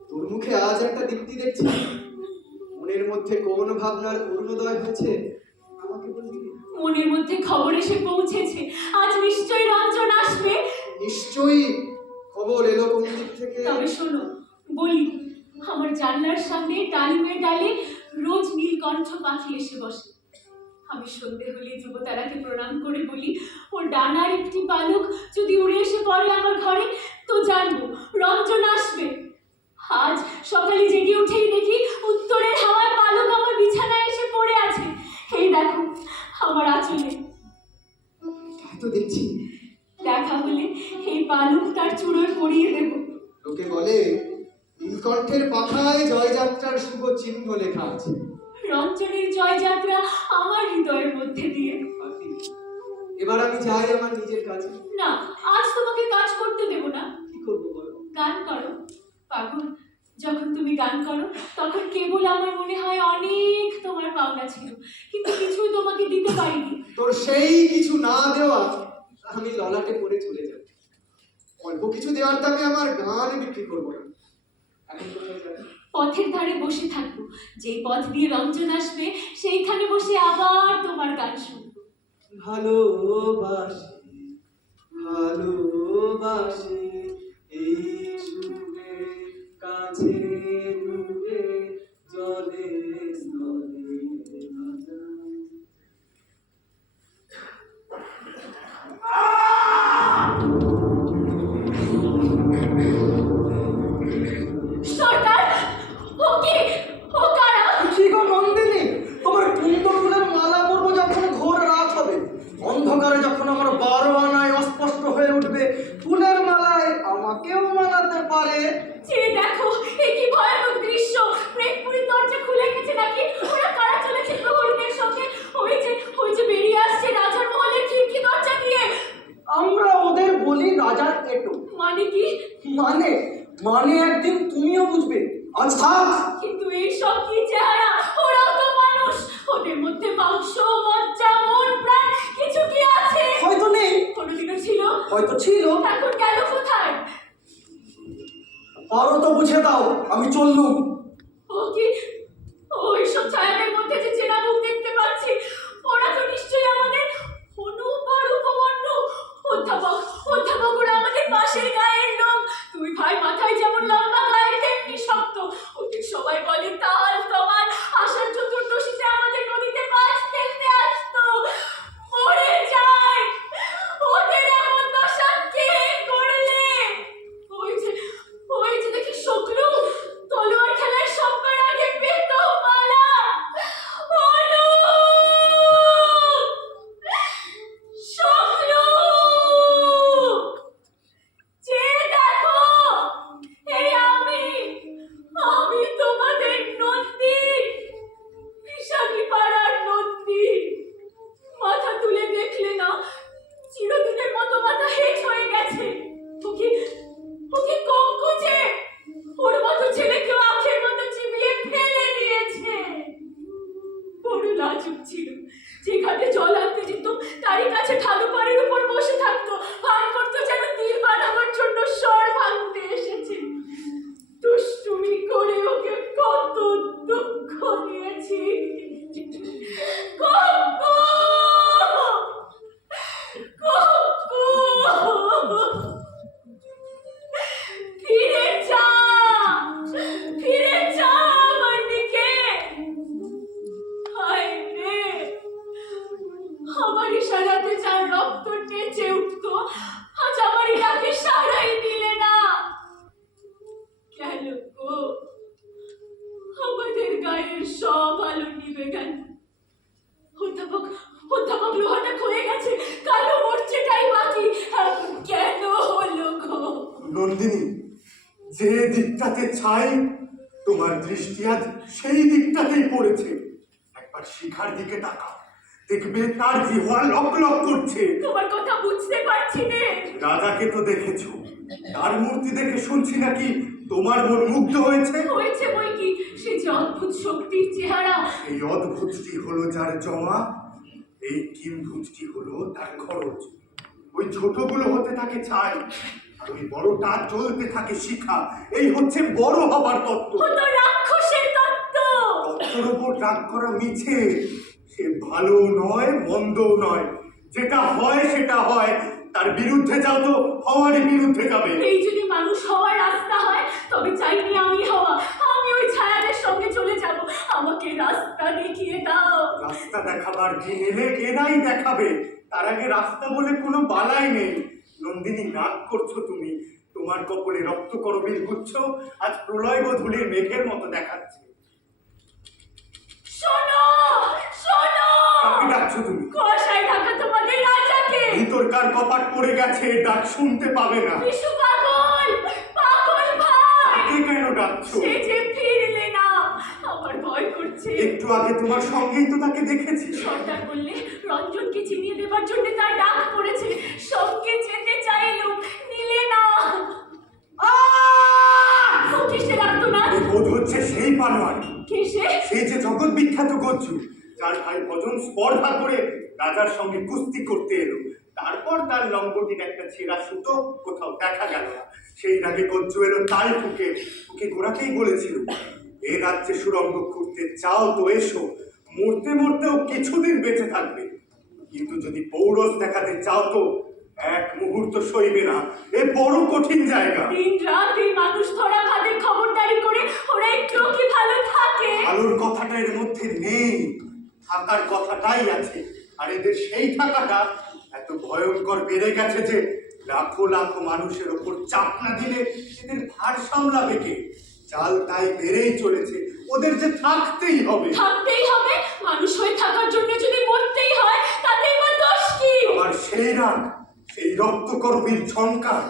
তোর মুখে আজ একটা দীপ্তি দেখছি। মনের মধ্যে কোন ভাবনার অরুণোদয় হয়েছে আমাকে বলবি? মনের মধ্যে খবর এসে পৌঁছেছে, আজ নিশ্চয়ই রঞ্জন আসবে। নিশ্চয়ই খবর এলো কোন দিক থেকে। তবে শোনো বলি, আমার জানলার সামনে ডালিমের ডালে রোজ নীলকণ্ঠ পাখি এসে বসে। আমি সন্ধে হলে যুবতারাকে প্রণাম করে বলি, ওর ডানার একটি পালক যদি উড়ে এসে পড়ে আমার ঘরে তো জানবো রঞ্জন আসবে। আজ সকালে জেগে উঠেই দেখি উত্তরের হাওয়ায় পালক আমার বিছানায় এসে পড়ে আছে। এই দেখো আমার আঁচলে। তাই তো দেখছি। দেখা হলে এই পালক তার চূড়োয় পরিয়ে দেব। লোকে বলে নীলকণ্ঠের পাখায় জয়যাত্রার শুভ চিহ্ন লেখা আছে। রঞ্জনের জয়যাত্রা আমার হৃদয়ের মধ্যে দিয়ে। এবার আমি যাই আমার নিজের কাছে। না, আজ তোমাকে কাজ করতে দেব না। কি করবো বলো? গান করো। পাগল, যখন তুমি গান করো তখন কেবল আমার মনে হয় অনেক তোমার পাওনা ছিল, কিন্তু কিছুই তোমাকে দিতে পারিনি। তোর সেই কিছু না দেওয়া আমি ললাটে পড়ে চলে যাব। অল্প কিছু দেওয়ার দামে আমার গান বিক্রি করবো না। এখন কোথায় যাবি? পথের ধারে বসে থাকবো, যেই পথ দিয়ে রঞ্জন আসবে সেইখানে বসে আবার তোমার গান শুনবো। ভালোবাসি ভালোবাসি এই সুরে কাছে দূরে জলে স্থলে বাজাই। সরকার, ও কি, ও কারা? কি গো নন্দিনী, তোমার কুন্দ ফুলের মালা পরবো যখন ঘোর রাত হবে, অন্ধকারে যখন আমার 12 আনায় অস্পষ্ট হয়ে উঠবে, ফুলের মালায় আমাকেও মানাতে পারে। যে দেখো, এ কি ভয়ানক দৃশ্য! প্রেতপুরীর দরজা খুলে গেছে নাকি? ওরা কারা চলেছে প্রহরীদের সঙ্গে? ওই যে বেরিয়ে আসছে রাজার মহলের খিড়কি দরজা দিয়ে। আমরা ওদের বলি রাজার এটো। মানে কি? মানে একদিন তুমিও বুঝবে। আজ থাক। কিন্তু এইসব কি চেহারা! ওরাও তো মানুষ, ওদের মধ্যে মাংস, মজ্জা, মন, প্রাণ কিছু কি আছে? হয়তো নেই, কোনোদিনও ছিল, হয়তো ছিল। এখন গেল কোথায়? পারো তো বুঝে দাও, আমি চললুম। ও কি, ওইসব ছায়াদের মধ্যে যে চেনা মুখ দেখতে পাচ্ছি, ওরা তো নিশ্চয়ই আমাদের অনুপ আর উপমন্যু। অধ্যাপক ওরা আমাদের পাশের গায়ের লোক। তুই ভাই মাথায় যেমন লম্বা, গায়ে তেমনি শক্ত। ওদের সবাই বলে তাল তমাল। আষাঢ় চতুর্দশীতে আমাদের নদীতে মাছ ফেলতে আসতো। মরে যায়, ওদের এমন দশা কে করলে? ওই যে দেখি শুক্লু, তলোয়ার খেলার সবার আগে পেত মালা। শুক্লু, যে দেখো, এই আমি তোমাদের নন্দী, বিষালী পাড়ার নন্দী। মাথা তুলে দেখলে না, চিরদিনের মতো মাথা হেট হয়ে গেছে। ওকে কঙ্কুজে, ওর মতো ছেলেকেও আখের মতো চিবিয়ে ফেলে দিয়েছে। বড় লাজুক ছিল, যেখানে জল আনতে যেত তারই কাছে ঢালু পাড়ের উপর বসে থাকতো, ভান করতো যেন তীর বানাবার জন্য স্বর ভাঙতে এসেছে। দুষ্টুমি করে ওকে কত দুঃখ দিয়েছি। কঙ্কু! ফিরে যা আমার দিকে। হায় রে, আমার ইশারাতে যার রক্ত নেচে উঠতো, আজ আমার ডাকে সাড়াই দিলে না। গেল গো, আমাদের গায়ের সব আলো নিভে গেল। অধ্যাপক লোহাটা ক্ষয়ে গেছে, কালো মরছেটাই বাকি। কেন হলো গো? নন্দিনী, যে দিকটাতে ছাই তোমার দৃষ্টি আজ সেই দিকটাতেই পড়েছে। একবার শিখার দিকে তাকাও, দেখবে তার জিহ্বা লক লক করছে। তোমার কথা বুঝতে পারছি নে। রাজাকে তো দেখেছো, তার মূর্তি দেখে শুনছি নাকি তোমার মন মুগ্ধ হয়েছে। হয়েছে বই কি, সে যে অদ্ভুত শক্তির চেহারা। এই অদ্ভুতটি হলো যার জমা, এই কিম্ভূতটি হলো তার খরচ। ওই ছোটগুলো হতে থাকে ছাই, আর ওই বড়টা চলতে থাকে শিখা। এই হচ্ছে বড় হবার তত্ত্ব। ও তো রাক্ষসের তত্ত্ব। তত্ত্বের উপর রাগ করা মিছে। সে ভালো নয়, মন্দও নয়, যেটা হয় সেটা হয়। তার বিরুদ্ধে যাও তো হওয়ারই বিরুদ্ধে যাবে। এই যদি মানুষ হওয়ার রাস্তা হয়, তবে চাইনি আমি হওয়া। আমি ওই ছায়াদের সঙ্গে চলে যাব। আমাকে রাস্তা দেখিয়ে দাও। রাস্তা দেখাবার দিন এলে এরাই দেখাবে। তার আগে রাস্তা বলে কোনো বালাই নেই। নন্দিনী, নাক করছো তুমি। তোমার কপালে রক্তকরবীর গুচ্ছ আজ প্রলয় গোধূলির মেঘের মতো দেখাচ্ছে। শোনো, শোনো। কাকে ডাকছো তুমি? কুয়াশায় ঢাকা তোমাদের রাজাকে। ভিতরকার কপাট পড়ে গেছে, ডাক শুনতে পাবে না। বিশু পাগল, পাগল ভাই। কাকে কেন ডাকছো? সে যে ফিরলে না, আমার ভয় করছে। একটু আগে তোমার সঙ্গেই তো তাকে দেখেছি। সর্দার বললে রঞ্জনকে চিনিয়ে দেবার জন্য তার ডাক পড়েছে। সঙ্গে যেতে চাইলুম, নিলে না। ও কিসে রাখতো না? কচ্ছু, যার ভাই ভজন স্পর্ধা করে রাজার সঙ্গে কুস্তি করতে এলো। তারপর তার লম্বটির একটা ছেঁড়া সুতো কোথাও দেখা গেল না। সেই রাগে কচ্ছু এলো তাল ঠুকে, ওকে গোড়াকেই বলেছিল, এ রাজ্যে সুরঙ্গ খুঁড়তে চাও তো এসো, মরতে মরতেও কিছুদিন বেঁচে থাকবে, কিন্তু যদি পৌরস দেখাতে চাও তো এক মুহূর্ত সইবে না, এ বড় কঠিন জায়গা। দিন রাত এই মানুষ ধরা ভাতের খবরদারি করে ওরা একটু কি ভালো থাকে? আলোর কথাটা এর মধ্যে নেই, থাকার কথাটাই আছে। আর এদের সেই থাকাটা এত ভয়ঙ্কর বেড়ে গেছে যে লাখো লাখো মানুষের ওপর চাপ না দিলে এদের ভার সামলাবে কে? চাল তাই বেড়েই চলেছে, ওদের যে থাকতেই হবে। থাকতেই হবে? মানুষ হয়ে থাকার জন্য যদি মরতেই হয় তাতেই বা দোষ কি? আবার সেই রাগ, সেই রক্তকর্মীর ঝঙ্কার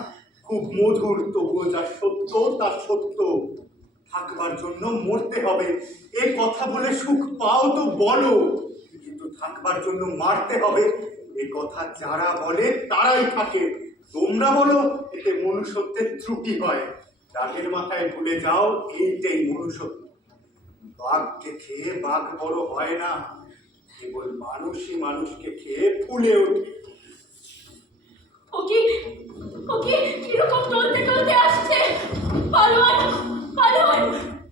খুব মধুর, তবুও যা সত্য তা সত্য। থাকবার জন্য মরতে হবে এ কথা বলে সুখ পাও তো বলো, কিন্তু থাকবার জন্য মারতে হবে এ কথা যারা বলে তারাই থাকে। তোমরা বলো এতে মনুষ্যত্বের ত্রুটি হয়, রাগের মাথায় ভুলে যাও এইটাই মনুষ্যত্ব। বাঘকে খেয়ে বাঘ বড় হয় না, কেবল মানুষই মানুষকে খেয়ে ফুলে ওঠে। ওকে কিরকম টলতে টলতে আসছে। পালোয়ান পালোয়ান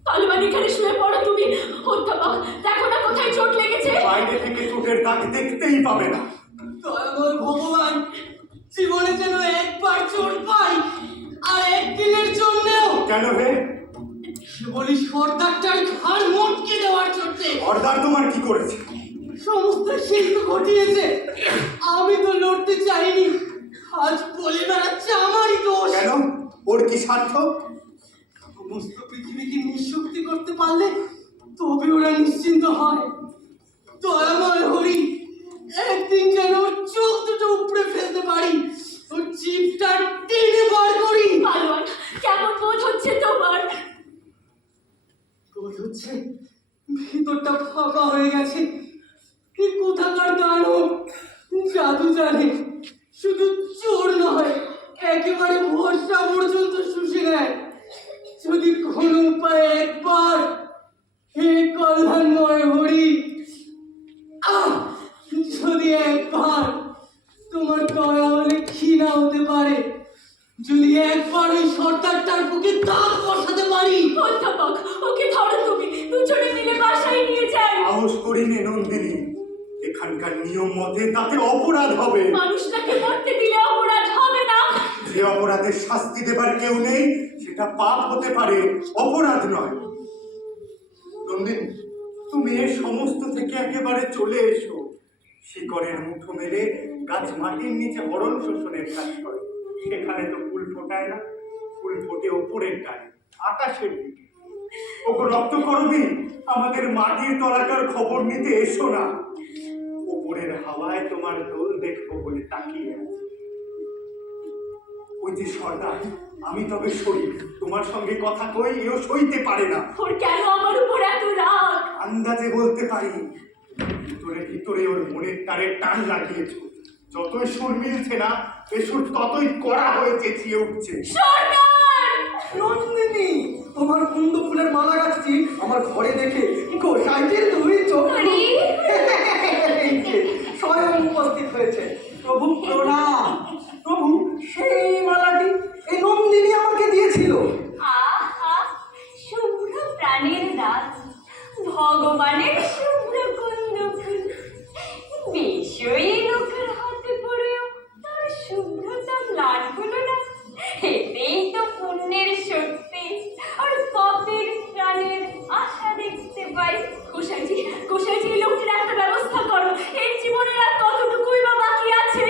পালোয়ান, এখানে শুয়ে পড়ো তুমি। অধ্যাপক দেখো না কোথায় চোট লেগেছে। বাইরে থেকে চোটের দাগ দেখতেই পাবে না। দয়াময় ভগবান, জীবনে যেন একবার চোট পাই, আর একদিনের জন্যেও। কেন হে? বলি সর্দারটার ঘাড় মটকে দেওয়ার চোটে। সর্দার তোমার কি করেছে? সমস্ত শিল্প ঘটিয়েছে, আমি তো লড়তে চাইনি। আজ বলে বেড়াচ্ছে আমারই দোষ। কেন? ওর কি স্বার্থ? সমস্ত পৃথিবীকে নিঃশক্তি করতে পারলে তবে ওরা নিশ্চিন্ত হয়। দয়াময় হরি, একদিন যেন ওর চোখ দুটো উপড়ে ফেলতে পারি, ওর জিভটা টেনে বার করি। পালোয়ান, কেমন বোধ হচ্ছে তোমার? বোধ হচ্ছে ভিতরটা ফাঁকা হয়ে গেছে। কি কোথাকার দানব, জাদু জানে, শুধু চোর নয়, একেবারে ভরসা পর্যন্ত শুষে নেয়। যদি কোনো উপায়ে একবার, হে কল্যাণময় হরি, যদি একবার তোমার দয়া হলে ক্ষীণা হতে পারে, যদি একবার ওই সর্দারটার বুকে দাঁত বসাতে পারি। অধ্যাপক, ওকে ধরো তুমি, দুজনে মিলে বাসায় নিয়ে যাই। সাহস করি নে নন্দিনী, এখানকার নিয়ম মতে তাতে অপরাধ হবে। মানুষটাকে মরতে দিলে অপরাধ হবে না। যে অপরাধের শাস্তি দেবার কেউ নেই সেটা পাপ হতে পারে, অপরাধ নয়। নন্দিনী, তুমি এ সমস্ত থেকে একেবারে চলে এসো। শিকড়ের মুঠো মেলে গাছ মাটির নিচে হরণ শোষণের কাজ করে, সেখানে তো ফুল ফোটায় না, ফুল ফোটে ওপরের ডালে, আকাশের দিকে। ওকে রক্ত করবি, আমাদের মাটির তলাকার খবর নিতে এসো না। ওপরের হাওয়ায় তোমার দোল দেখবো বলে তাকিয়ে আছে। ওই যে সর্দার, আমি তবে সই, তোমার সঙ্গে কথা কই, এও সইতে পারে না। ওর কেন আমার উপর এত রাগ? আন্দাজে বলতে পারি, ভিতরে ভিতরে ওর মনের তারের টান লাগিয়েছ। যতই সুর মিলছে না, এ সুর ততই কড়া হয়ে চেঁচিয়ে উঠছে। সর্দার! নন্দিনী, তোমার কুন্দ ফুলের মালা গাছটি আমার ঘরে দেখে গোসাইটির দুই চোখ এই যে স্বয়ং উপস্থিত হয়েছে। প্রভু প্রণাম। প্রভু, সেই মালাটি এই নন্দিনী আমাকে দিয়েছিল। আহা, শুভ্র প্রাণের দান, ভগবানের শুভ্র কুন্দ ফুল। বিষয়ী লোকের হাতে পড়েও তার শুভ্রতা ম্লান হলো না। এতেই তো পুণ্যের শক্তি আর পাপের প্রাণের আশা দেখতে পাই। গোসাইজি, গোসাইজি, লোকটির একটা ব্যবস্থা করো। এর জীবনের আর কতটুকুই বা বাকি আছে।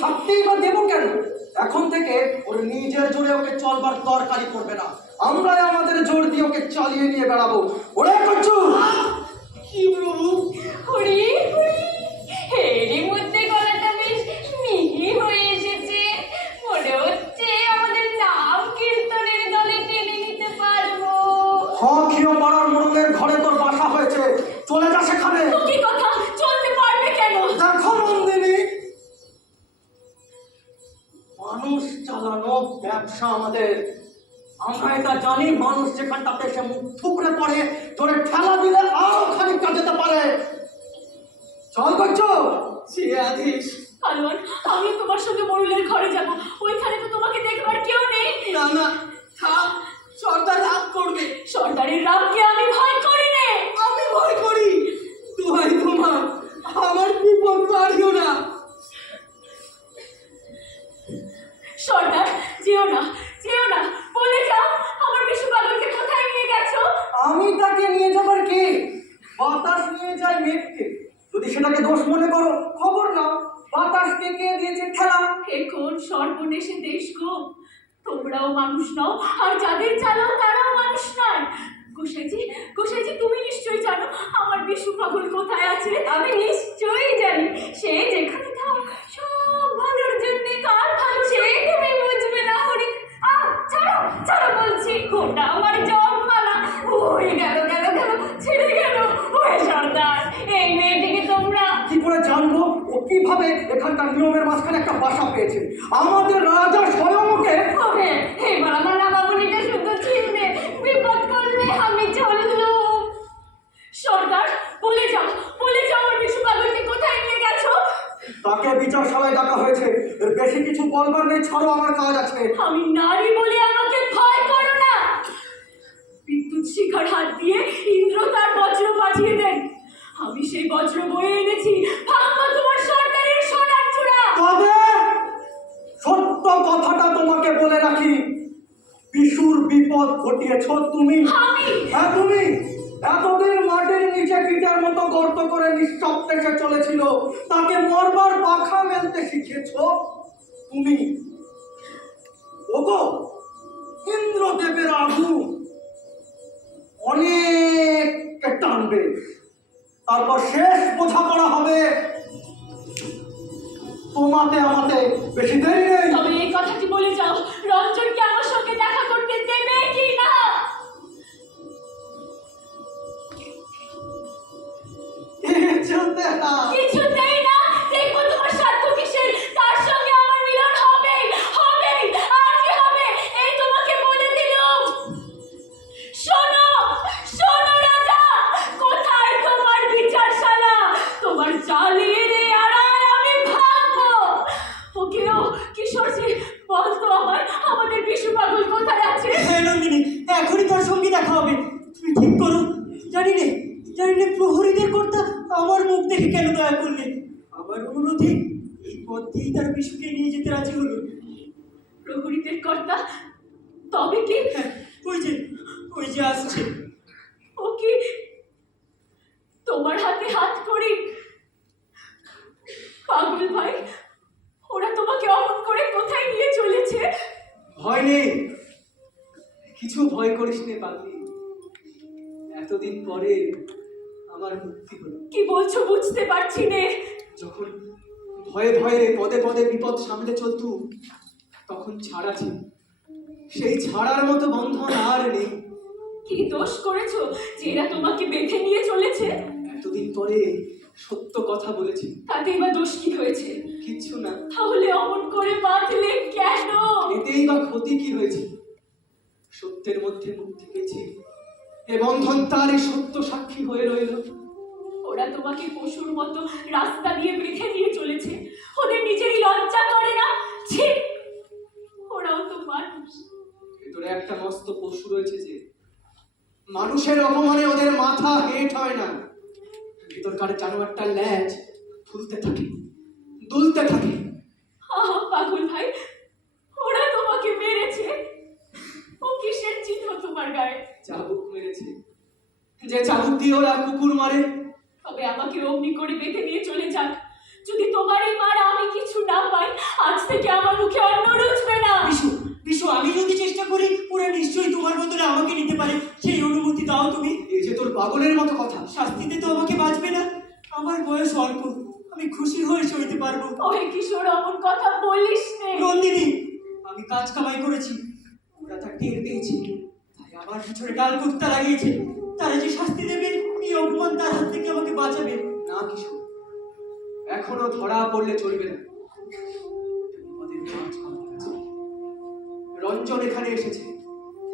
থাকতেই বা দেবো কেন? এখন থেকে ওর নিজের জোরে ওকে চলবার দরকারই পড়বে না, আমরাই আমাদের জোর দিয়ে ওকে চালিয়ে নিয়ে বেড়াবো। ওরে করছো কি প্রভু? হরি হরি, এরই মধ্যে গলাটা বেশ মিহি হয়ে এসেছে। মনে হচ্ছে আমাদের নাম কীর্তনের দলে টেনে নিতে পারবো। ক্ষীয় পাড়ার মোড়লের ঘরে তোর বাসা হয়েছে, চলে যা সেখানে। তো কি কথা, চলতে পারবে কেন? দেখো নন্দিনী, মানুষ চালানো ব্যবসা আমাদের। আমরা এটা জানি, মানুষ যেখানটাতে এসে মুখ থুবড়ে পড়ে, তোরে ঠেলা দিলে আরো খানিকটা যেতে পারে। চল করছো সে আদেশ। পালোয়ান, আমি তোমার সঙ্গে মোড়লের ঘরে যাব। ওইখানে তো তোমাকে দেখবার কেউ নেই। না না, থাক, সর্দার রাগ করবে। সর্দারের রাগকে আমি ভয় করি নে। আমি ভয় করি। দোহাই তোমার, আমার বিপদ বাড়িও না। সর্দার, যেও না, যেও না, বলে যাও আমার বিশু পাগলকে কোথায় নিয়ে গেছো? আমি তাকে নিয়ে যাবার কে? বাতাস নিয়ে যায় মেঘকে। যদি সেটাকে দোষ মনে করো, খবর নাও, বাতাসকে কে দিয়েছে ঠেলা। এ কোন সর্বনেশে দেশ গো! তোমরাও মানুষ নও, আর যাদের চালাও তারাও মানুষ নয়। গোসাইজি, গোসাইজি, তুমি নিশ্চয়ই জানো আমার বিশু পাগল কোথায় আছে। আমি নিশ্চয়ই জানি, সে যেখানে থাক সব ভালোর জন্য। কার ভালো সে তুমি বুঝবে না হরি। ছাড়ো ছাড়ো বলছি, ওটা আমার জন্মালা। ওই গেল গেল গেল, ছেড়ে গেল। ওই সর্দার, এই মেয়েটিকে তোমরা কি করে জানবো ও কিভাবে এখানকার নিয়মের মাঝখানে একটা বাসা পেয়েছে? আমাদের রাজা স্বয়ং ওকে। ওরে, এবার আমার নামাবলিটা শুধু চিনবে, বিপদ করবে, আমি চললুম। সর্দার, বলে যাও আমার বিশু পাগলকে কোথায় নিয়ে গেছো? তাকে বিচারশালায় ডাকা হয়েছে, এর বেশি কিছু বলবার নেই, ছাড়ো, আমার কাজ আছে। আমি নারী বলে আমাকে ভয় করো না। বিদ্যুৎ শিখার হাত দিয়ে ইন্দ্র তার বজ্র পাঠিয়ে দেন। আমি সেই বজ্র বয়ে এনেছি, ভাঙবো তোমার সর্দারের সোনার চূড়া। তবে সত্য কথাটা তোমাকে বলে রাখি, বিশুর বিপদ ঘটিয়েছ তুমি। আমি? হ্যাঁ তুমি। এতদিন মাটির নিচে কীটের মতো গর্ত করে নিঃশব্দে সে চলেছিল, তাকে মরবার পাখা মেলতে শিখিয়েছ তুমি। ওগো, ইন্দ্রদেবের আগুন অনেককে টানবে, তারপর শেষ বোঝাপড়া হবে তোমাতে আমাতে। বেশি দেরি নেই। তবে এই কথাটি বলে যাও, রঞ্জনকে আমার সঙ্গে দেখা করতে দেবে কি না? চলতে না। কিছুতেই না। দেখবো তোমার সাধ্য কিসের, তার সঙ্গে আমার মিলন হবে, হবে, আজই হবে, এই তোমাকে বলে দিলুম। শোনো, শোনো রাজা, কোথায় তোমার বিচারশালা? তোমার জালির এই আড়াল আমি ভাঙবো। ওকেও কিশোরজি, বলতো আমায় আমাদের বিশু পাগল কোথায় আছে? হ্যাঁ নন্দিনী, এখনই তোর সঙ্গে দেখা হবে। তুমি ঠিক করো। জানি রে প্রহরীদের কর্তা আমার মুখ দেখে কেন দয়া করলে? আমার অনুরোধে এই পথ দিয়েই তার বিশুকে নিয়ে যেতে রাজি হলো। প্রহরীদের কর্তা? তবে কি? হ্যাঁ, ওই যে আসছে। ও কি তোমার হাতে হাত করি? পাগল ভাই, ওরা তোমাকে অমন করে কোথায় নিয়ে চলেছে? ভয় নেই, কিছু ভয় করিস নে পাগলি। এতদিন পরে আমার মুক্তি হলো। কি বলছো বুঝতে পারছি নে। যখন ভয়ে ভয়ে পদে পদে বিপদ সামলে চলতু, তখন ছাড়া ছিল। সেই ছাড়ার মতো বন্ধন আর নেই। কি দোষ করেছো যে এরা তোমাকে বেঁধে নিয়ে চলেছে? এতদিন পরে সত্য কথা বলেছি। তাতে এবার দোষ কি হয়েছে? কিচ্ছু না। তাহলে অমন করে বাঁধলে কেন? এতেই বা ক্ষতি কি হয়েছে? সত্যের মধ্যে মুক্তি পেয়েছি, এ বন্ধন তারই সত্য সাক্ষী হয়ে রইল। ওরা তোমাকে পশুর মতো রাস্তা দিয়ে বেঁধে নিয়ে চলেছে, ওদের নিজেরই লজ্জা করে না? ছি, ওরাও তো মানুষ। ভেতরে একটা মস্ত পশু রয়েছে যে, মানুষের অপমানে ওদের মাথা হেঁট হয় না। ভিতরকার জানোয়ারটা ল্যাজ ফুলতে থাকে, দুলতে থাকে। আহা পাগল ভাই, ওরা তোমাকে মেরেছে। ও কিসের চিহ্ন তোমার গায়ে? চাবুক মেরেছে, যে চাবুক দিয়ে ওরা কুকুর মারে। তবে আমাকে অমনি করে বেঁধে নিয়ে চলে যাক। যদি তোমার এই মার আমি কিছু না পাই, থেকে আমার মুখে অন্ন রুচবে না। বিশু বিশু, আমি যদি চেষ্টা করি ওরা নিশ্চয়ই তোমার বদলে আমাকে নিতে পারে, সেই অনুমতি দাও তুমি। এই যে তোর পাগলের মতো কথা। শাস্তিতে তো আমাকে বাঁচবে না, আমার বয়স অল্প, আমি খুশি হয়ে সইতে পারবো। ওই কিশোর, অমন কথা বলিস নে। নন্দিনী, আমি কাজ কামাই করেছি, ওরা তা টের পেয়েছে, তাই আমার পিছনে ডাল কুত্তা লাগিয়েছে। তারা যে শাস্তি দেবে, এই অপমান তার হাত থেকে আমাকে বাঁচাবে। না কিশোর, এখনো ধরা পড়লে চলবে না। আমাদের কাজ আমাদের কাছে। রঞ্জন এখানে এসেছে,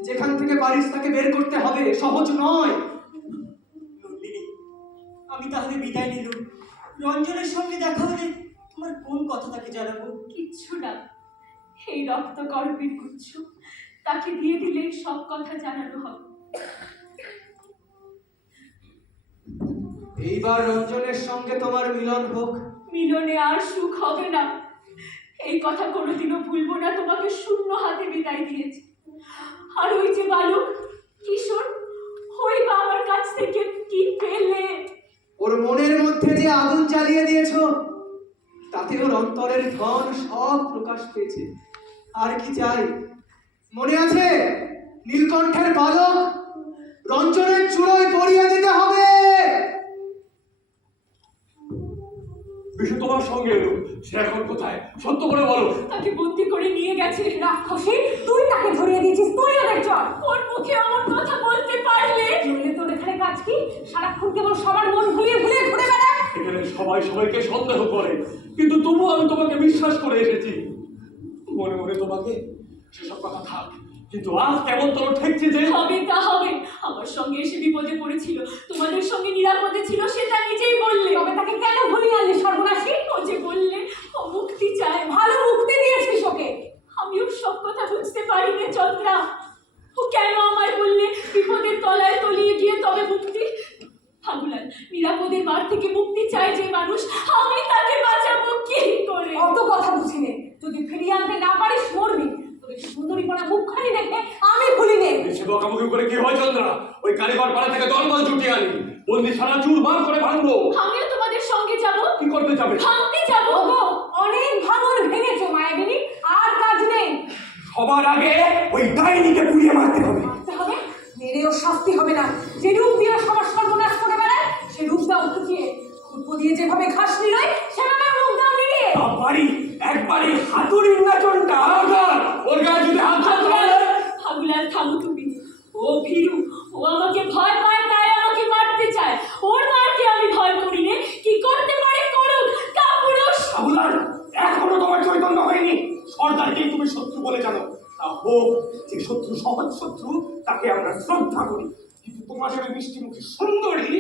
যেখান থেকে পারিস তাকে বের করতে হবে, সহজ নয়। নন্দিনী, আমি তাহলে বিদায় নিলাম। রঞ্জনের সঙ্গে দেখা হলে তোমার কোন কথা তাকে জানাবো? কিচ্ছু না, এই রক্ত কর্পীর গুচ্ছ তাকে দিয়ে দিলেই সব কথা জানানো হবে। এইবার রঞ্জনের সঙ্গে তোমার মিলন হোক। মিলনে আর সুখ হবে না, এই কথা কোনোদিনও ভুলবো না। তোমাকে শূন্য হাতে বিদায় দিয়েছে। আর ওই যে বালক কিশোর, ওই বা আমার কাছ থেকে কি পেলে? ওর মনের মধ্যে যে আগুন জ্বালিয়ে দিয়েছো, তাতে ওর অন্তরের ধন সব প্রকাশ পেয়েছে। আর কি চাই? মনে আছে নীলকণ্ঠের বালক রঞ্জনের চূড়োয় পরিয়ে দিতে হবে। বিশু তোমার সঙ্গে এলো, সে এখন কোথায়? সত্য করে বলো। তাকে বন্দি করে নিয়ে গেছে। রাক্ষসী, তুই তাকে ধরিয়ে দিয়েছিস, তুই ওদের চল। ওর মুখে অমন কথা বলতে পারলে? নইলে তোর এখানে কাজ কি? সারাক্ষণ কেবল সবার মন ভুলিয়ে ভুলিয়ে ঘুরে বেড়া। এখানে সবাই সবাইকে সন্দেহ করে, কিন্তু তবুও আমি তোমাকে বিশ্বাস করে এসেছি। মনে মনে তোমাকে সেসব কথা থাক, কিন্তু আজ কেমন তোর ঠেকছে যে হবে তা হবে। আমার সঙ্গে এসে বিপদে পড়েছিল, তোমাদের সঙ্গে নিরাপদে ছিল, সে তা নিজেই বললে। তবে তাকে কেন ভুলিয়ে আনলি সর্বনাশী? ও যে বললে ও মুক্তি চায়। ভালো মুক্তি দিয়েছিস ওকে। আমিও সব কথা বুঝতে পারিনি চন্দ্রা। ও কেন আমায় বললে বিপদের তলায় তলিয়ে গিয়ে তবে মুক্তি? ফাগুলাল, নিরাপদের মার থেকে মুক্তি চায় যে মানুষ, আমি তাকে বাঁচাবো কি করে? অত কথা বুঝি নে, যদি ফিরিয়ে আনতে না পারিস মরবি। তোদের সুন্দরীপনা মুখখানি দেখে আমি ভুলি নে। সে বকাবকি করে কি হয় চন্দ্রা? ওই কারিগর পাড়া থেকে দলবল জুটিয়ে আনি, বন্দি সারা চুরমার করে ভাঙবো। আমিও তোমাদের সঙ্গে যাব। কি করতে যাবে? ভাঙতে যাব। ওগো, অনেক ভাঙন ভেঙেছো মায়াবিনী, আর কাজ নেই। সবার আগে ওই ডাইনিকে পুড়িয়ে মারতে হবে। মারতে হবে, মেরেও শাস্তি হবে না। যে রূপ দিয়ে সবার সর্বনাশ করে বেড়ায়, সে রূপ দাও উঠিয়ে। খুরপো দিয়ে যেভাবে ঘাস নিরয়, সেভাবে রূপ দাও নিয়ে। বাড়ি একবারই হাতুড়ির নাচনটা আগার ওর গায়ে যদি হাত ধরে। ফাগুলাল, থামো তুমি। ও ভীরু, ও আমাকে ভয় পায়, তাই আমাকে মারতে চায়। ওর মারকে আমি ভয় করি নে। কি করতে পারে করুক, কাপুরুষ। আবুলাল, এখনো তোমার চৈতন্য হয়নি। সর্দারকেই তুমি শত্রু বলে জানো। তা হোক, যে শত্রু সহজ শত্রু, তাকে আমরা শ্রদ্ধা করি, কিন্তু তোমাদের ওই মিষ্টিমুখী সুন্দরী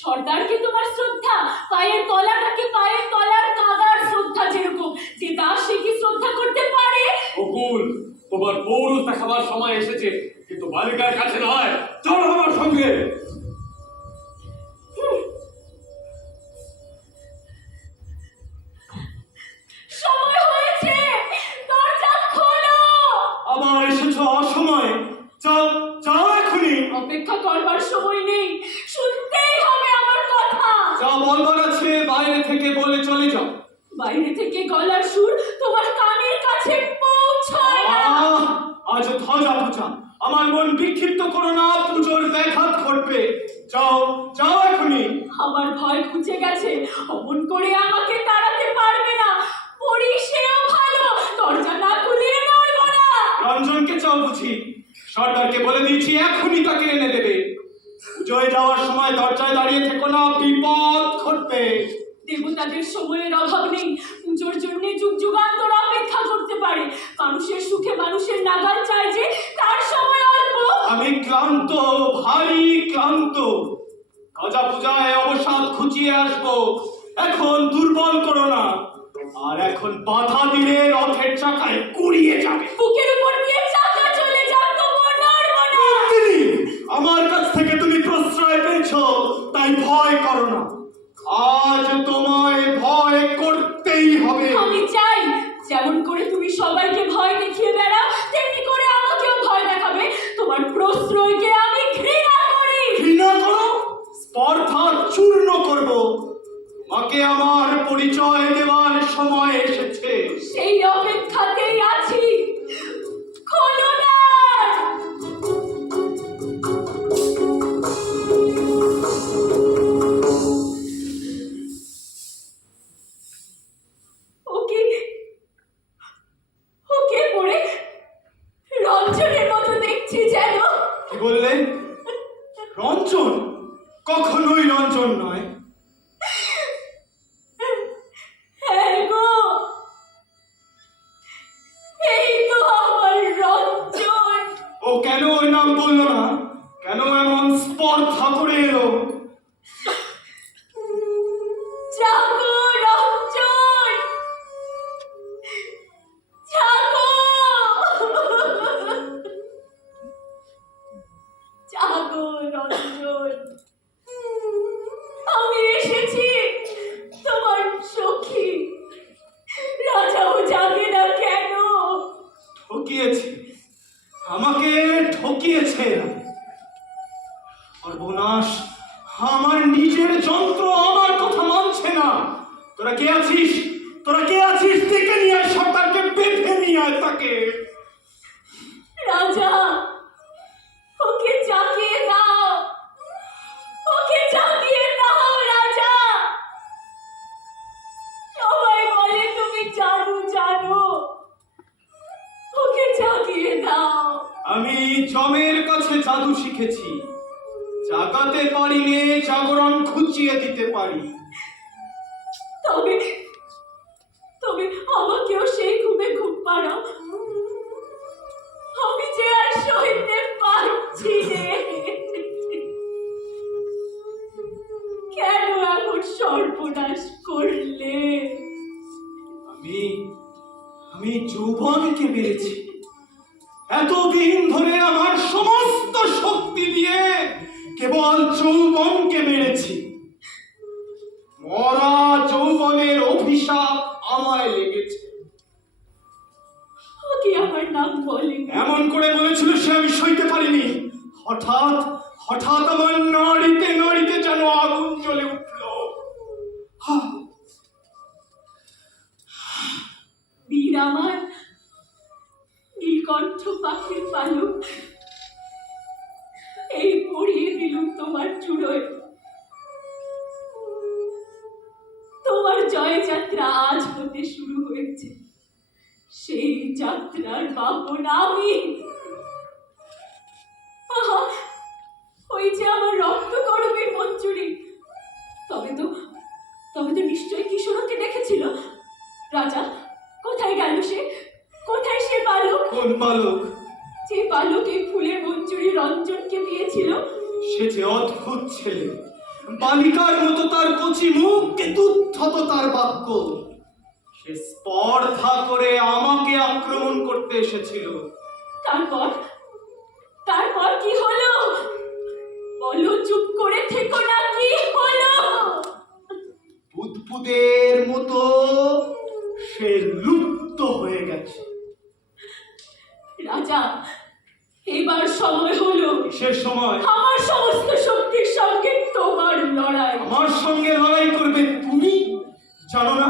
সর্দারকে তোমার শ্রদ্ধা? পায়ের তলাটাকে পায়ের তলার কাদার শ্রদ্ধা যেরকম, যে দাস সে কি শ্রদ্ধা করতে পারে? অকুল, তোমার পৌরুষ দেখাবার সময় এসেছে, কিন্তু বালিকার কাছে নয়। চলো আমার সঙ্গে। সময় হয়েছে, দরজা খোলো। আবার এসেছো অসময়ে। যাও যাও এখনই। অপেক্ষা করবার সময় নেই, শুনতেই হবে আমার কথা। যা বলবার আছে বাইরে থেকে বলে চলে যাও। বাইরে থেকে গলার সুর তোমার কানের কাছে পৌঁছায় না। আজ ধ্বজা পূজা, আমার মন বিক্ষিপ্ত করো না, পুজোর ব্যাঘাত ঘটবে। যাও যাও এখনই। আমার ভয় ঘুচে গেছে, অমন করে আমাকে তাড়াতে পারবে না। পড়ি সেও ভালো, দরজা না খুলিয়ে নড়ব না। রঞ্জনকে চাও বুঝি? সর্দারকে বলে দিয়েছি এখনই তাকে এনে দেবে। পুজোয় যাওয়ার সময় দরজায় দাঁড়িয়ে থেকো না, বিপদ ঘটবে। দেবতাদের সময়ের অভাব নেই, পুজোর জন্য যুগ যুগান্তর অপেক্ষা করতে পারে। মানুষের সুখে মানুষের নাগাল চায় যে, তার সময় অল্প। আমি ক্লান্ত, ভারী ক্লান্ত। গজা পূজায় অবসাদ খুঁচিয়ে আসবো, এখন দুর্বল করো না। আর এখন বাধা দিলে রথের চাকায় কুড়িয়ে যাবে। বুকের উপর দিয়ে চাকা চলে যাক, তবুও নড়ব না। তিনি, আমার কাছ থেকে তুমি প্রশ্রয় পেয়েছো, তাই ভয় করো না। আজ তোমায় ভয় করতেই হবে। আমি চাই যেমন করে তুমি সবাইকে ভয় দেখিয়ে বেড়াও, তেমনি করে আমাকেও ভয় দেখাবে। তোমার প্রশ্রয়কে আমি ঘৃণা করি। ঘৃণা করো? স্পর্ধা চূর্ণ করব। তোমাকে আমার পরিচয় দেওয়ার সময় এসেছে। সেই অপেক্ষাতেই আছি। খোলো না। ওকে ওকে পড়ে রঞ্জনের মতো দেখছি যেন। কি বললে? রঞ্জন? কখনোই রঞ্জন নয়। হ্যাঁ গো, এই তো আমার রঞ্জন। ও কেন ওই নাম বললো না? কেন এমন স্পর্ধা করে এলো? জাগো রঞ্জন, জাগো, জাগো রঞ্জন। আমি এসেছি তোমার সখী। রাজাও জাগে না কেন? ঠকিয়েছে, আমাকে ঠকিয়েছে। সর্বনাশ, আমার নিজের যন্ত্র আমার কথা মানছে না। তোরা কে আছিস? তোরা কে আছিস? ডেকে নিয়ে আয়, সরকারকে বেঁধে নিয়ে আয় তাকে। রাজা, ওকে জাগিয়ে দাও, ওকে জাগিয়ে দাও রাজা। সবাই বলে তুমি জাদু জানো, ওকে জাগিয়ে দাও। আমি জমের কাছে জাদু শিখেছি, জাগাতে পারি নে, জাগরণ খুঁচিয়ে দিতে পারি। তবে তবে আমাকেও সেই ঘুমে ঘুম পাড়াও। আমি যে আর সইতে পারছি নে। কেন এমন সর্বনাশ করলে? আমি যৌবনকে মেরেছি। এতদিন ধরে আমার সমস্ত শক্তি দিয়ে কেবল যৌবনকে মেরেছি। মরা যৌবনের অভিশাপ আমায় লেগেছে। ওকে আমার নাম বলে। এমন করে বলেছিল সে, আমি সইতে পারিনি। হঠাৎ হঠাৎ আমার নাড়িতে নাড়িতে যেন আগুন জ্বলে উঠল। বীর আমার, নীলকণ্ঠ পাখির পালক, এই পড়িয়ে দিলুম তোমার চূড়োয়। তোমার জয়যাত্রা আজ হতে শুরু হয়েছে। সেই যাত্রার বাহন আমি। আহা, ওই যে আমার রক্ত করবীর মঞ্জুরি। তবে তো নিশ্চয়ই কিশোরকে দেখেছিল। রাজা, কোথায় গেল সে? কোথায় সে বালক? কোন বালক? যে বালক এই ফুলের মঞ্জুরি রঞ্জনকে দিয়েছিল। সে যে অদ্ভুত ছেলে, বালিকার মতো তার কচি মুখ, কিন্তু উদ্ধত তার বাক্য। সে স্পর্ধা করে আমাকে আক্রমণ করতে এসেছিল। তারপর কি হলো? বলো, চুপ করে থেকো না, কি হলো? বুদবুদের মতো সে লুপ্ত হয়ে গেছে। রাজা, এবার সময় হলো। সে সময় আমার সমস্ত শক্তির সঙ্গে তোমার লড়াই। আমার সঙ্গে লড়াই করবে তুমি? জানো না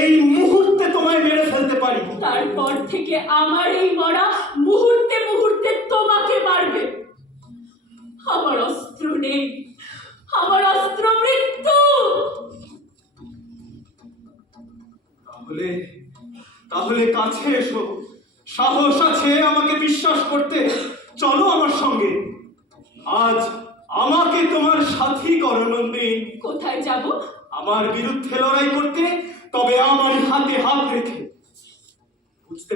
এই মুহূর্তে তোমায় মেরে ফেলতে পারি। তারপর থেকে আমার এই মরা মুহূর্তে মুহূর্তে তোমাকে মারবে। আমার অস্ত্র নেই, আমার অস্ত্র মৃত্যু। তাহলে কাছে এসো। সাহস আছে আমাকে বিশ্বাস করতে? চলো আমার সঙ্গে। আজ আমাকে তোমার সাথী করো নন্দিন। কোথায় যাব? আমার বিরুদ্ধে লড়াই করতে, তবে আমার হাতে হাত রেখে। বুঝতে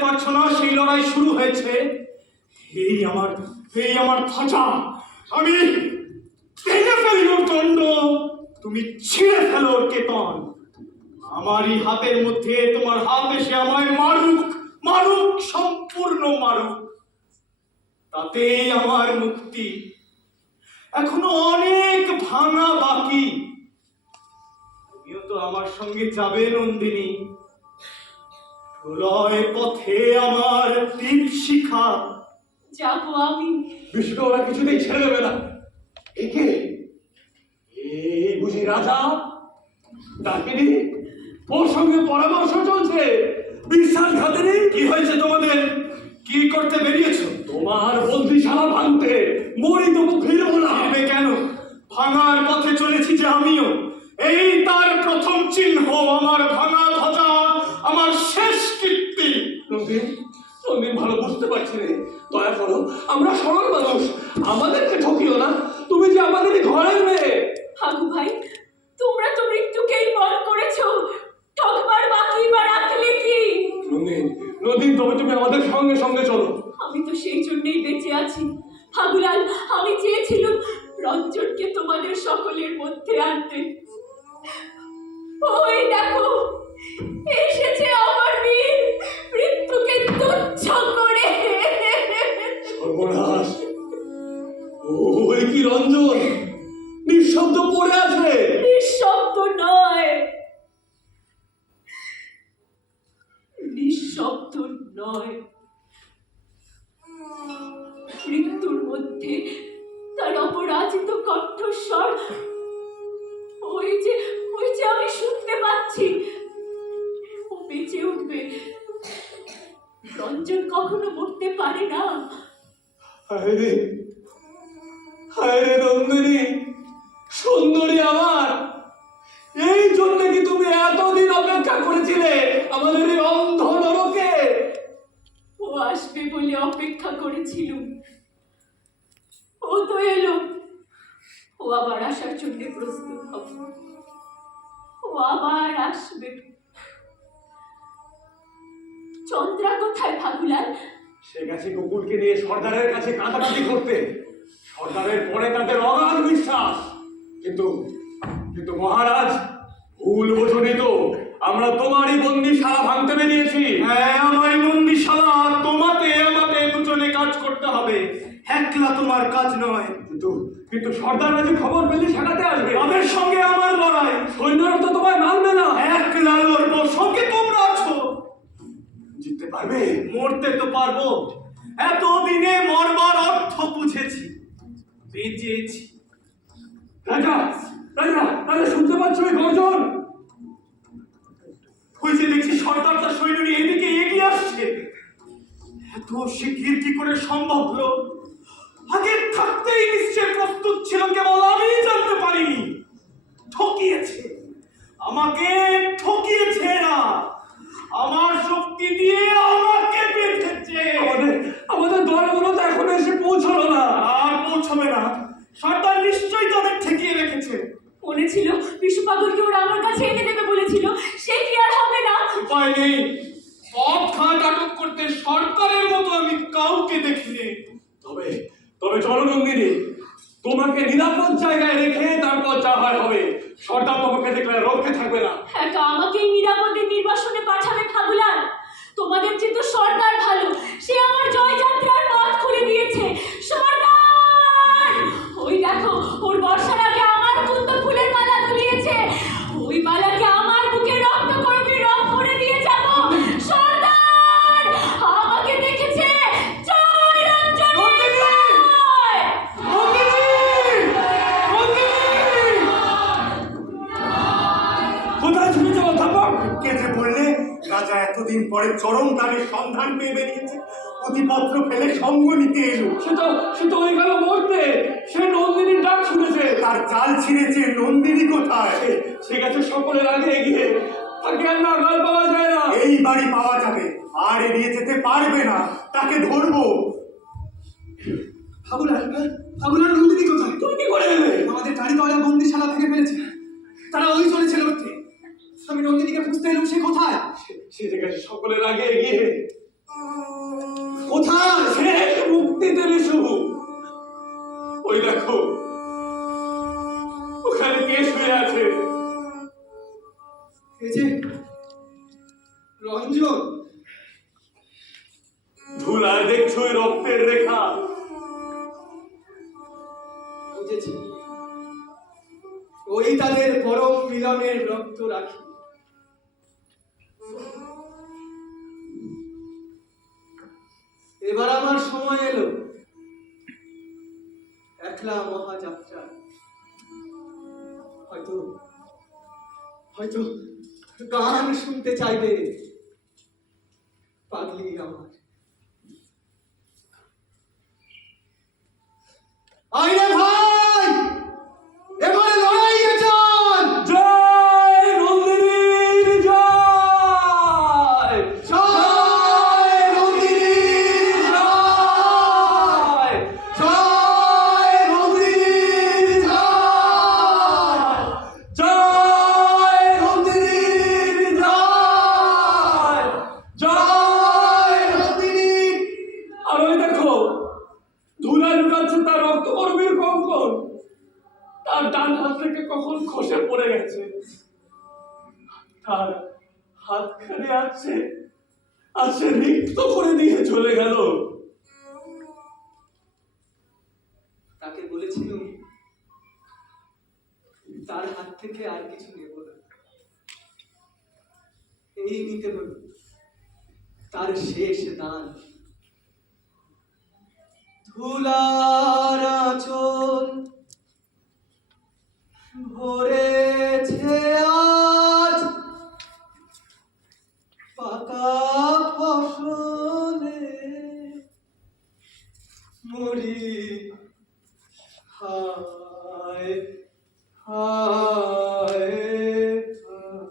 পারছো না সেই লড়াই শুরু হয়েছে। এই আমার ধ্বজা, আমি টেনে ফেলি ওর দণ্ড, তুমি ছিঁড়ে ফেলো ওর কেতন। আমারই হাতের মধ্যে তোমার হাত এসে আমায় মারুক, সম্পূর্ণ মারুক, তাতেই আমার মুক্তি। এখনো অনেক ভাঙা বাকি। তুমিও তো আমার সঙ্গে যাবে নন্দিনী। প্রলয় পথে আমার দীপ শিখা। যাবো আমি। বিষ্ণু ওরা কিছুতেই ছেড়ে দেবে না। একে এই বুঝি রাজা? ডাকিনি? ওর সঙ্গে পরামর্শ চলছে। বিশ্বাসঘাতিনী, কি হয়েছে তোমাদের? কি করতে বেরিয়েছো? তোমার বন্দিশালা ভাঙতে। মরি তবু ফিরবো না। ফিরবে কেন? ভাঙার পথে চলেছি যে আমিও। এই তার প্রথম চিহ্ন, আমার ভাঙা ধ্বজা, আমার শেষ কীর্তি। রঙিন, রঙিন ভালো বুঝতে পারছি রে। দয়া করো, আমরা সরল মানুষ, আমাদেরকে ঠকিও না। তুমি যে আমাদের ঘরের মেয়ে। হাগু ভাই, তোমরা তো মৃত্যুকেই বল করেছো, ঠকবার বাকি বা রাখলে কি? রঙিন, নদীন, তবে তুমি আমাদের সঙ্গে সঙ্গে চলো। আমি তো সেই জন্যই বেঁচে আছি হাগুলাল। আমি চেয়েছিলাম রঞ্জনকে তোমাদের সকলের মধ্যে আনতে। ওই দেখো, এসেছে আমার বীর, মৃত্যুকে তুচ্ছ করে। সর্বনাশ! ওই কি রঞ্জন নিঃশব্দ পড়ে আছে? নিঃশব্দ নয়, নিঃশব্দ নয়, মৃত্যুর মধ্যে তার অপরাজিত কণ্ঠস্বর। ওই যে আমি শুনতে পাচ্ছি। ও বেঁচে উঠবে। রঞ্জন কখনো মরতে পারে না। হায় রে, হায় রে নন্দিনী, সুন্দরী আমার, এই জন্য কি তুমি এতদিন অপেক্ষা করেছিলে আমাদের এই অন্ধ নরকে? ও আসবে বলে অপেক্ষা করেছিলুম। ও তো এলো। ও আবার আসার জন্য প্রস্তুত হবে। ও আবার আসবে। চন্দ্রা কোথায় ভাগুলাল? সে গেছে গোকুলকে নিয়ে সর্দারের কাছে কাঁদাকাটি করতে। সর্দারের পরে তাদের অগাধ বিশ্বাস। কিন্তু কিন্তু মহারাজ, ভুল বোঝনি তো, আমরা তোমারই বন্দিশালা ভাঙতে বেরিয়েছি। হ্যাঁ, আমারই বন্দিশালা। তোমাতে আমাতে দুজনে কাজ করতে হবে, একলা তোমার কাজ নয়। কিন্তু কিন্তু সর্দার কাছে খবর পেলে ঠেকাতে আসবে। তাদের সঙ্গে আমার লড়াই। সৈন্যরা তো তোমায় মানবে না। একলা লড়বো, সঙ্গে তোমরা আছো। জিততে পারবে? মরতে তো পারবো। এতদিনে মরবার অর্থ বুঝেছি, বেঁচেছি। রাজা, রাজা, রাজা, শুনতে পাচ্ছ এই গর্জন? ওই যে দেখছি সর্দার তার সৈন্য নিয়ে এদিকে এগিয়ে আসছে। এত শিগগির কি করে সম্ভব হলো? আগে থাকতেই নিশ্চয় প্রস্তুত ছিল, কেবল আমি জানতে পারিনি। ঠকিয়েছে আমাকে, ঠকিয়েছে না, আমার শক্তি দিয়ে আমাকে বেঁধেছে। আমাদের দলগুলো তো এখন এসে পৌঁছলো না। আর পৌঁছবে না। সর্দার নিশ্চয়ই তাদের ঠেকিয়ে রেখেছে। মনে ছিল বিশু পাগলকে ওরা আমার কাছে এনে দেবে বলেছিল। সে কি আর হবে না? উপায় নেই। পথ ঘাট আটক করতে সরকারের মতো আমি কাউকে দেখিনি। তবে তবে চলো নন্দিনী, তোমাকে নিরাপদ জায়গায় রেখে তারপর যা হয় হবে। সর্দার তোমাকে দেখলে রক্ষে থাকবে না। একা আমাকে নিরাপদে নির্বাসনে পাঠাবে ভাগুলাল? তোমাদের চেয়ে তো সরকার ভালো। সে আমার জয়যাত্রার পথ খুলে দিয়েছে। সরকার! ওই দেখো, ওর বর্ষার আগে আমার কুন্দ ফুলের মালা দুলিয়েছে। ওই মালাকে আমার বুকে রক্ত করবি রং করে দিয়ে যাব। সরকার আমাকে দেখেছে। জয় রঞ্জন! কোথায় ছুটে যাবো থাপক? কে যে বললে রাজা এতদিন পরে চরম দানের সন্ধান পেয়ে বেরিয়েছে, প্রতিপত্র ফেলে সঙ্গ নিতে এলো। সে তো ওই গেল মরতে। সে নন্দিনীর ডাক শুনেছে। তার জাল ছিঁড়েছে। নন্দিনী কোথায়? সে গেছে সকলের আগে এগিয়ে। তাকে আর নাগাল পাওয়া যায় না। এই বাড়ি পাওয়া যাবে, আর এড়িয়ে যেতে পারবে না। তাকে ধরবো। হাগুলাল, হাগুলাল, নন্দিনী কোথায়? তুমি কি করে এলে? আমাদের গাড়িওয়ালা বন্দিশালা ভেঙে ফেলেছে। তারা ওই চলেছে লড়তে। আমি নন্দিনীকে খুঁজতে এলাম, সে কোথায়? সে গেছে সকলের আগে এগিয়ে। কোথায়? শেষ মুক্তি দিলি শুভ। ওই দেখো, ওখানে কে শুয়ে আছে? এই যে রঞ্জন। ধুলায় দেখছো ওই রক্তের রেখা? বুঝেছি, ওই তাদের পরম মিলনের রক্ত রাখি। এবার আমার সময় এলো একলা মহাযাত্রা। হয়তো হয়তো গান শুনতে চাইবে পাগলি আমার। আইরে ভাই, এবারে লড়াইয়ে চল। জয় নন্দিনীর জয়, জয় নন্দিনীর জয়, জয় নন্দিনীর জয়, জয় নন্দিনীর জয়, জয় নন্দিনীর। আর ওই দেখো ধুলায় লুকাচ্ছে তার রক্তকর্মীর কঙ্কন, তার ডান হাত থেকে কখন খসে পড়ে গেছে, তার হাতখানে আছে আছে রিক্ত করে দিয়ে চলে গেল। তাকে বলেছিলাম তার হাত থেকে আর কিছু নেব না, এই নিতে হলো তার শেষ দান। ধুলার আঁচল ভরেছে আজ পাকা ফসলে, মরি হায় হায় হায়।